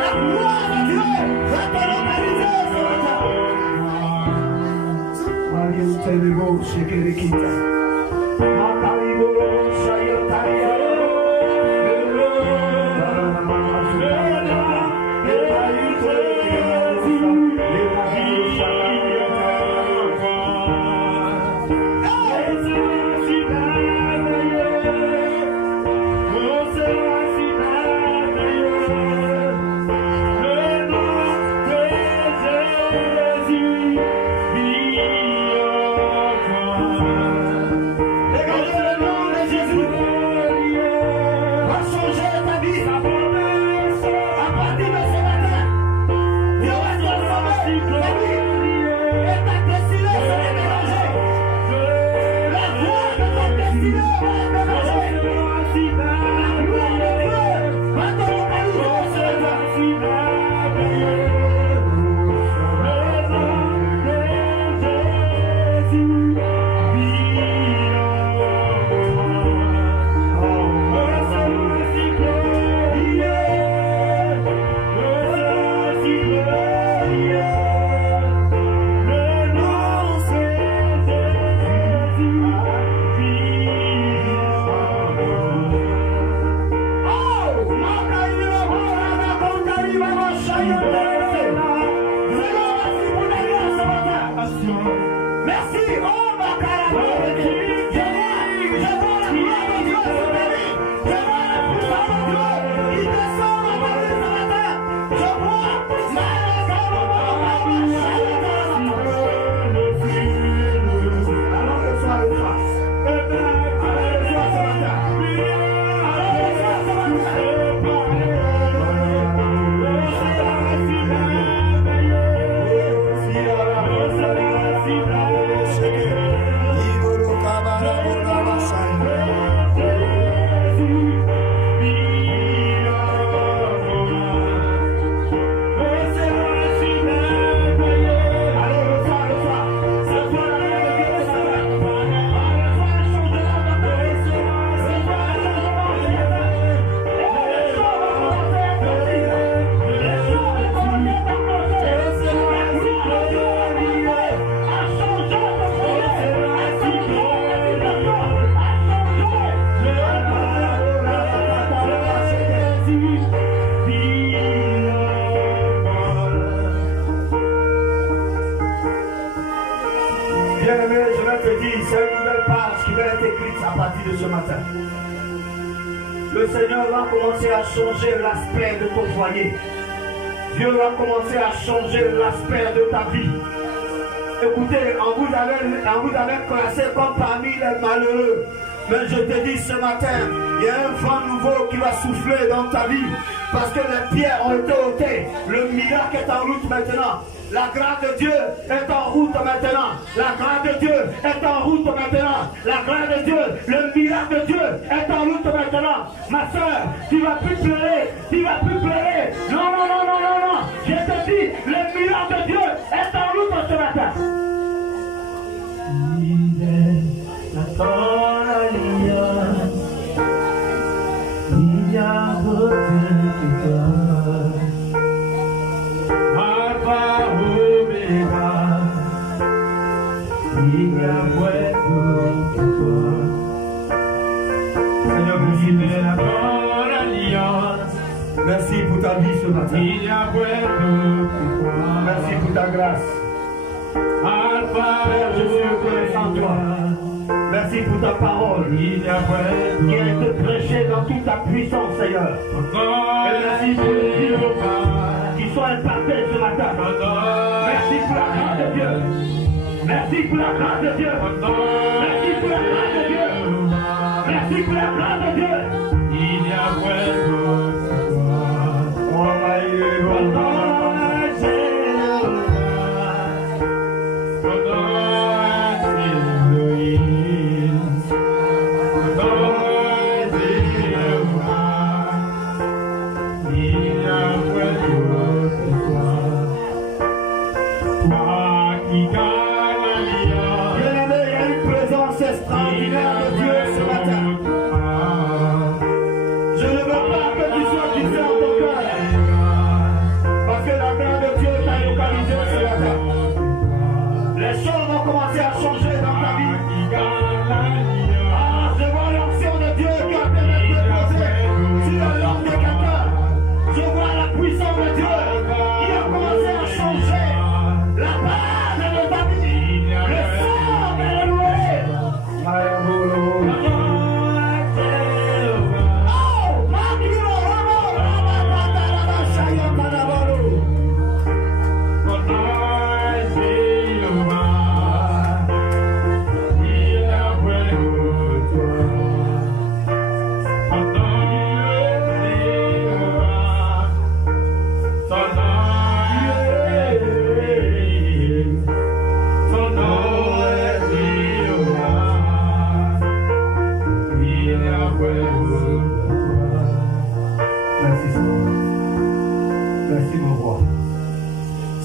La gloire de Dieu va te localiser ce matin. Mario Telebo, Shekerekita. Makariboro, Shayotaria. Regardez Bien-aimé, je vais te dire, c'est une nouvelle page qui va être écrite à partir de ce matin. Le Seigneur va commencer à changer l'aspect de ton foyer. Dieu va commencer à changer l'aspect de ta vie. Écoutez, on vous avait classé comme parmi les malheureux. Mais je te dis ce matin, il y a un vent nouveau qui va souffler dans ta vie. Parce que les pierres ont été ôtées. Le miracle est en route maintenant. La grâce de Dieu est en route maintenant. La grâce de Dieu est en route maintenant. La grâce de Dieu, le miracle de Dieu est en route maintenant. Ma soeur, tu ne vas plus pleurer. Tu ne vas plus pleurer. Non, non, non, non, non, non. Je te dis, le miracle de Dieu est en route ce matin. Merci pour ta vie ce matin. Merci pour ta grâce. Père, je suis reconnaissant de toi. Merci pour ta parole qui a été prêchée dans toute ta puissance, Seigneur. Et merci pour les vies qui sont impartés ce matin. Merci pour la grâce de Dieu. Merci pour la grâce de Dieu. Merci pour la grâce de Dieu. Merci pour la grâce de Dieu. Il y a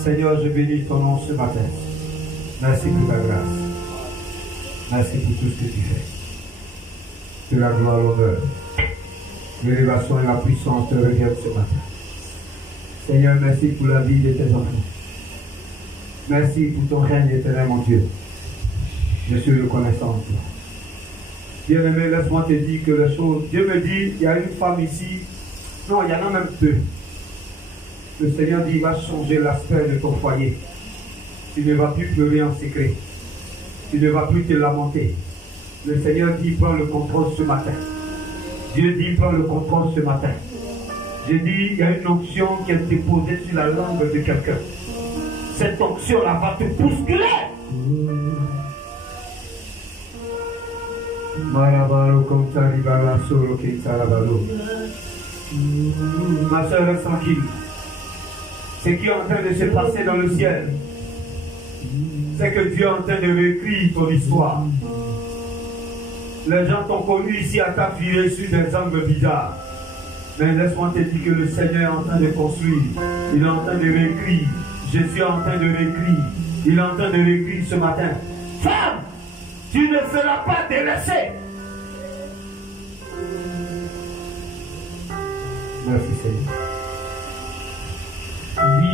Seigneur, je bénis ton nom ce matin. Merci pour ta grâce. Merci pour tout ce que tu fais. Que la gloire, l'honneur, l'élévation et la puissance te reviennent ce matin. Seigneur, merci pour la vie de tes enfants. Merci pour ton règne éternel, mon Dieu. Je suis reconnaissant de toi. Bien-aimé, laisse-moi te dire que les choses... Dieu me dit, il y a une femme ici. Non, il y en a même deux. Le Seigneur dit, il va changer l'aspect de ton foyer. Tu ne vas plus pleurer en secret. Tu ne vas plus te lamenter. Le Seigneur dit, prends le contrôle ce matin. Dieu dit, prends le contrôle ce matin. Je dis, il y a une onction qui a été posée sur la langue de quelqu'un. Cette onction-là va te bousculer. Ma soeur, reste tranquille. Ce qui est en train de se passer dans le ciel, c'est que Dieu est en train de réécrire ton histoire. Les gens t'ont connu ici à t'appuyer sur des angles bizarres. Mais laisse-moi te dire que le Seigneur est en train de construire. Il est en train de réécrire. Jésus est en train de réécrire. Il est en train de réécrire ce matin. Femme, tu ne seras pas délaissée. Merci Seigneur.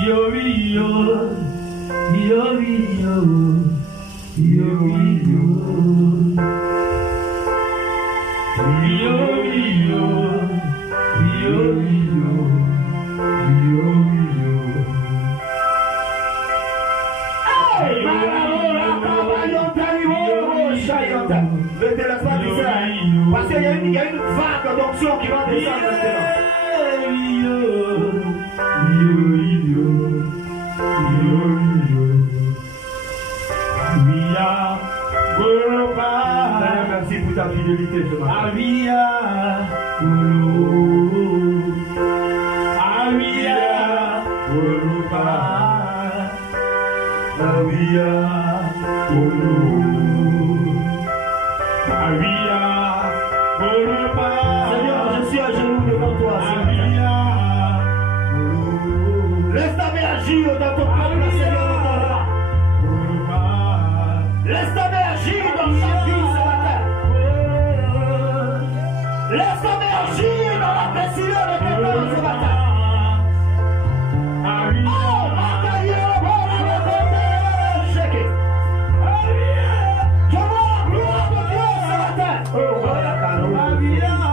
Yo, yo, yo, yo, yo, yo, Ne te laisse pas distraire. Parce qu'il y a une vague d'onction qui va descendre maintenant. Seigneur, merci pour ta fidélité ce matin. Seigneur, je suis à genoux devant toi. Laisse ta main agir dans ton peuple, Seigneur, dans ton roi. Laisse ta main agir dans chaque vie ce matin. Laisse ta main agir dans la décision de tes parents ce matin. Je vois la gloire de Dieu ce matin.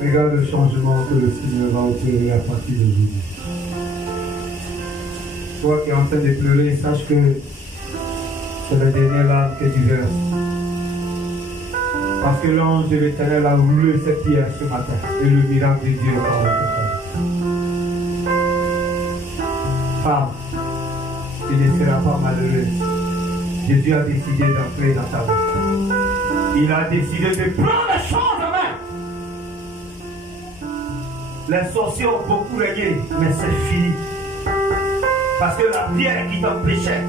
Regarde le changement que le Seigneur va opérer à partir d'aujourd'hui. Toi qui es en train de pleurer, sache que c'est la dernière larme que tu verses. Parce que l'ange de l'Éternel a roulé cette pierre ce matin et le miracle de Dieu est dans votre cœur. Femme, tu ne seras pas malheureuse. Jésus a décidé d'entrer dans ta vie. Il a décidé de prendre les choses en main. Les sorciers ont beaucoup régné, mais c'est fini. Parce que la pierre qui t'empêchait,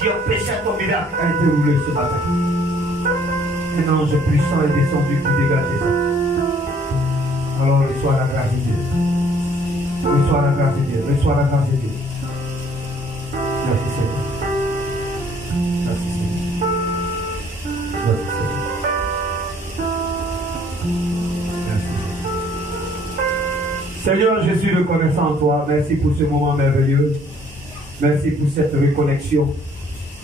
qui empêchait ton miracle, a été roulée ce matin. Un ange puissant est descendu pour dégager ça. Alors reçois la grâce de Dieu. Reçois la grâce de Dieu. Reçois la grâce de Dieu. Merci Seigneur. Merci Seigneur. Merci Seigneur. Seigneur, je suis reconnaissant à toi. Merci pour ce moment merveilleux. Merci pour cette reconnexion.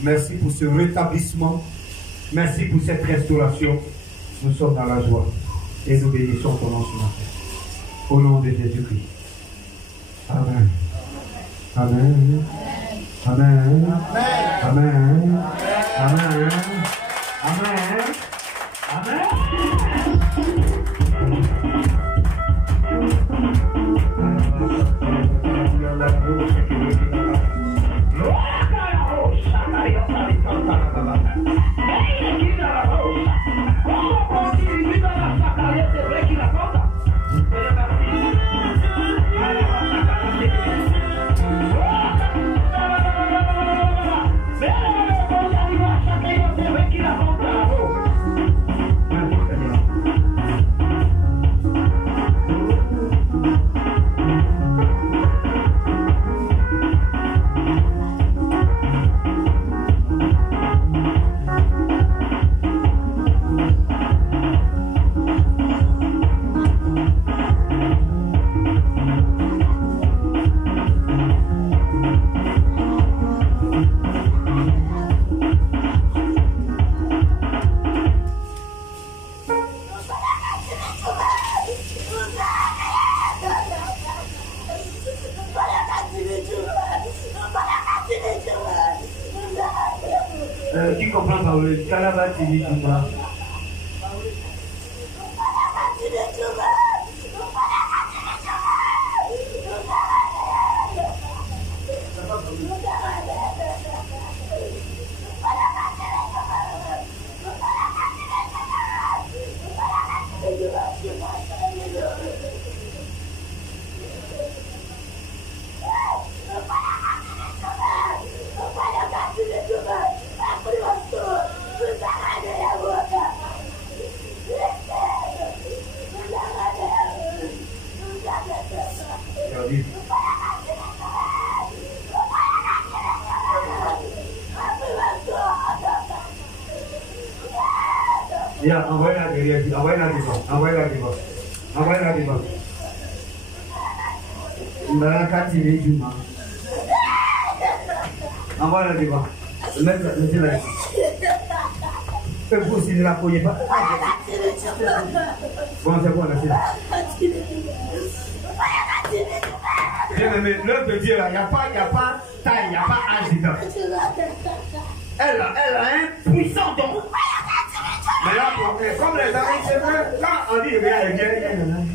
Merci pour ce rétablissement. Merci pour cette restauration. Nous sommes dans la joie. Et nous bénissons ton nom ce matin. Au nom de Jésus-Christ. Amen. Amen. Amen. Amen. Amen. Amen. Amen. Qui comprend par le Kalabati Juma? Perdu. Viens, envoie-la derrière, envoie-la devant, envoie-la devant, envoie-la devant. Envoie-la devant. Mettez-la ici. Vous aussi ne la cognez pas. Bon, c'est bon, c'est là. Bien aimé, l'œuvre de Dieu là, il n'y a pas taille, il n'y a pas âge dedans. Elle a un puissant don. Mais là, comme les amis, c'est vrai, quand on dit rien, elle vient.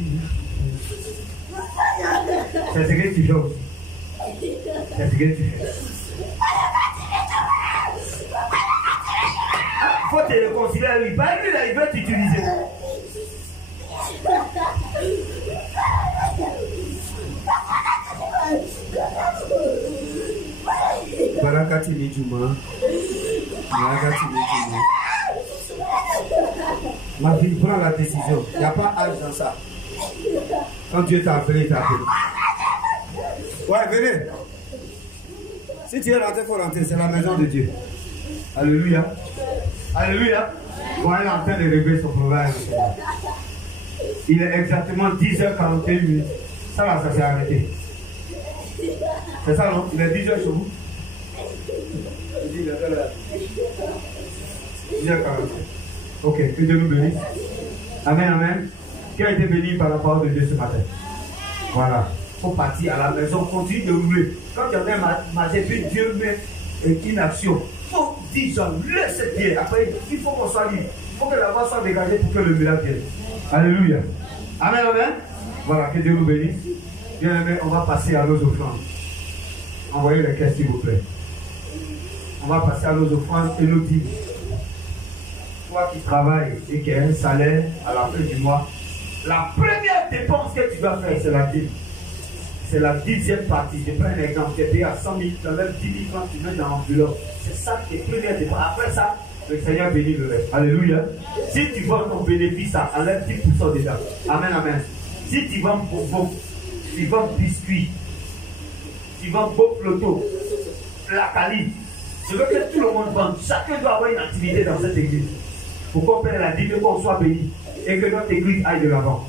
C'est ce que tu fais aussi. C'est ce que tu fais. Il faut te réconcilier à lui. Pas lui, là, il veut t'utiliser. Ma fille, prends la décision. Il n'y a pas âge dans ça. Quand Dieu t'a appelé, il t'a appelé. Ouais, venez. Si tu es rentré, il faut rentrer. C'est la maison de Dieu. Alléluia. Alléluia. Bon, elle est en train de régler son problème. Il est exactement 10h41. Ça là, ça s'est arrêté. C'est ça, non? Il est 10h chez vous? Il est 10h41. Ok, que Dieu nous bénisse. Amen, amen. Qui a été béni par la parole de Dieu ce matin? Voilà. Il faut partir à la maison, continue de rouler. Quand tu as marché, puis Dieu met une action. Il faut dire, genre, laisse cette pierre. Après, il faut qu'on soit libre. Il faut que la voix soit dégagée pour que le miracle vienne. Alléluia. Amen, amen. Voilà, que Dieu nous bénisse. Bien aimé, on va passer à nos offrandes. Envoyez les caisses, s'il vous plaît. On va passer à nos offrandes et nos dîmes. Toi qui travailles et qui as un salaire à la fin du mois, la première dépense que tu dois faire, c'est la dîme. C'est la 10e partie. Je prends un exemple. Tu es payé à 100 000, tu enlèves 10 000 francs, tu mets dans l'enveloppe. C'est ça tes premières dépenses. Après ça, le Seigneur bénit le reste. Alléluia. Si tu vends ton bénéfice, ça enlève 10% dedans. Amen, amen. Si tu vends bonbons, tu vends biscuits, tu vends beau floto, la cali, je veux que tout le monde vende. Chacun doit avoir une activité dans cette église. Pour qu'on paie la dîme, qu'on soit béni et que notre église aille de l'avant.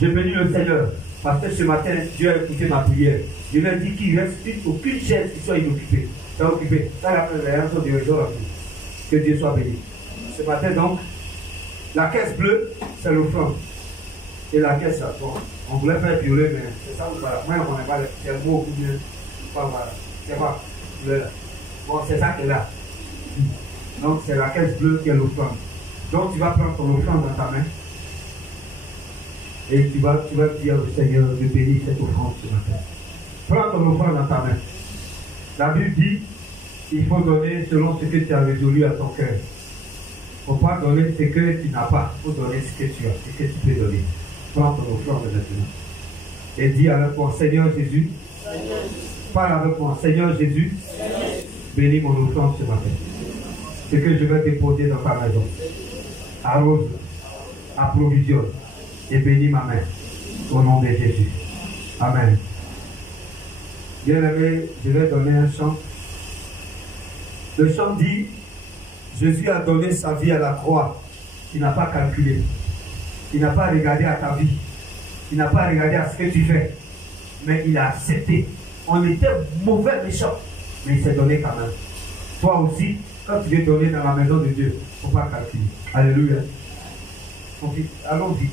Je bénis le Seigneur parce que ce matin, Dieu a écouté ma prière. Je lui ai dit qu'il ne reste aucune chaise qui soit inoccupée. C'est occupé. Ça, la première chose de réseau. Que Dieu soit béni. Ce matin, donc, la caisse bleue, c'est l'offrande. Et la caisse, bon, on voulait faire violer, mais c'est ça ou pas. Moi, on n'est pas là. C'est le mot ou bien. Voilà. C'est pas. Bon, c'est ça qui est là. Donc, c'est la caisse bleue qui est l'offrande. Donc, tu vas prendre ton offrande dans ta main. Et tu vas dire au Seigneur de bénir cette offrande ce matin. Prends ton offrande dans ta main. La Bible dit, il faut donner selon ce que tu as résolu à ton cœur. Il ne faut pas donner ce que tu n'as pas. Il faut donner ce que tu as, ce que tu peux donner. Prends ton offrande maintenant. Et dis avec moi, Seigneur Jésus, parle avec moi, Seigneur Jésus, bénis mon offrande ce matin. Ce que je vais déposer dans ta maison. Arrose, approvisionne et bénis ma main. Au nom de Jésus. Amen. Bien aimé, je vais donner un chant. Le chant dit, Jésus a donné sa vie à la croix. Il n'a pas calculé. Il n'a pas regardé à ta vie. Il n'a pas regardé à ce que tu fais. Mais il a accepté. On était mauvais méchants. Mais il s'est donné quand même. Toi aussi, quand tu viens donner dans la maison de Dieu, il ne faut pas calculer. Alléluia. Allons vite. Allons vite.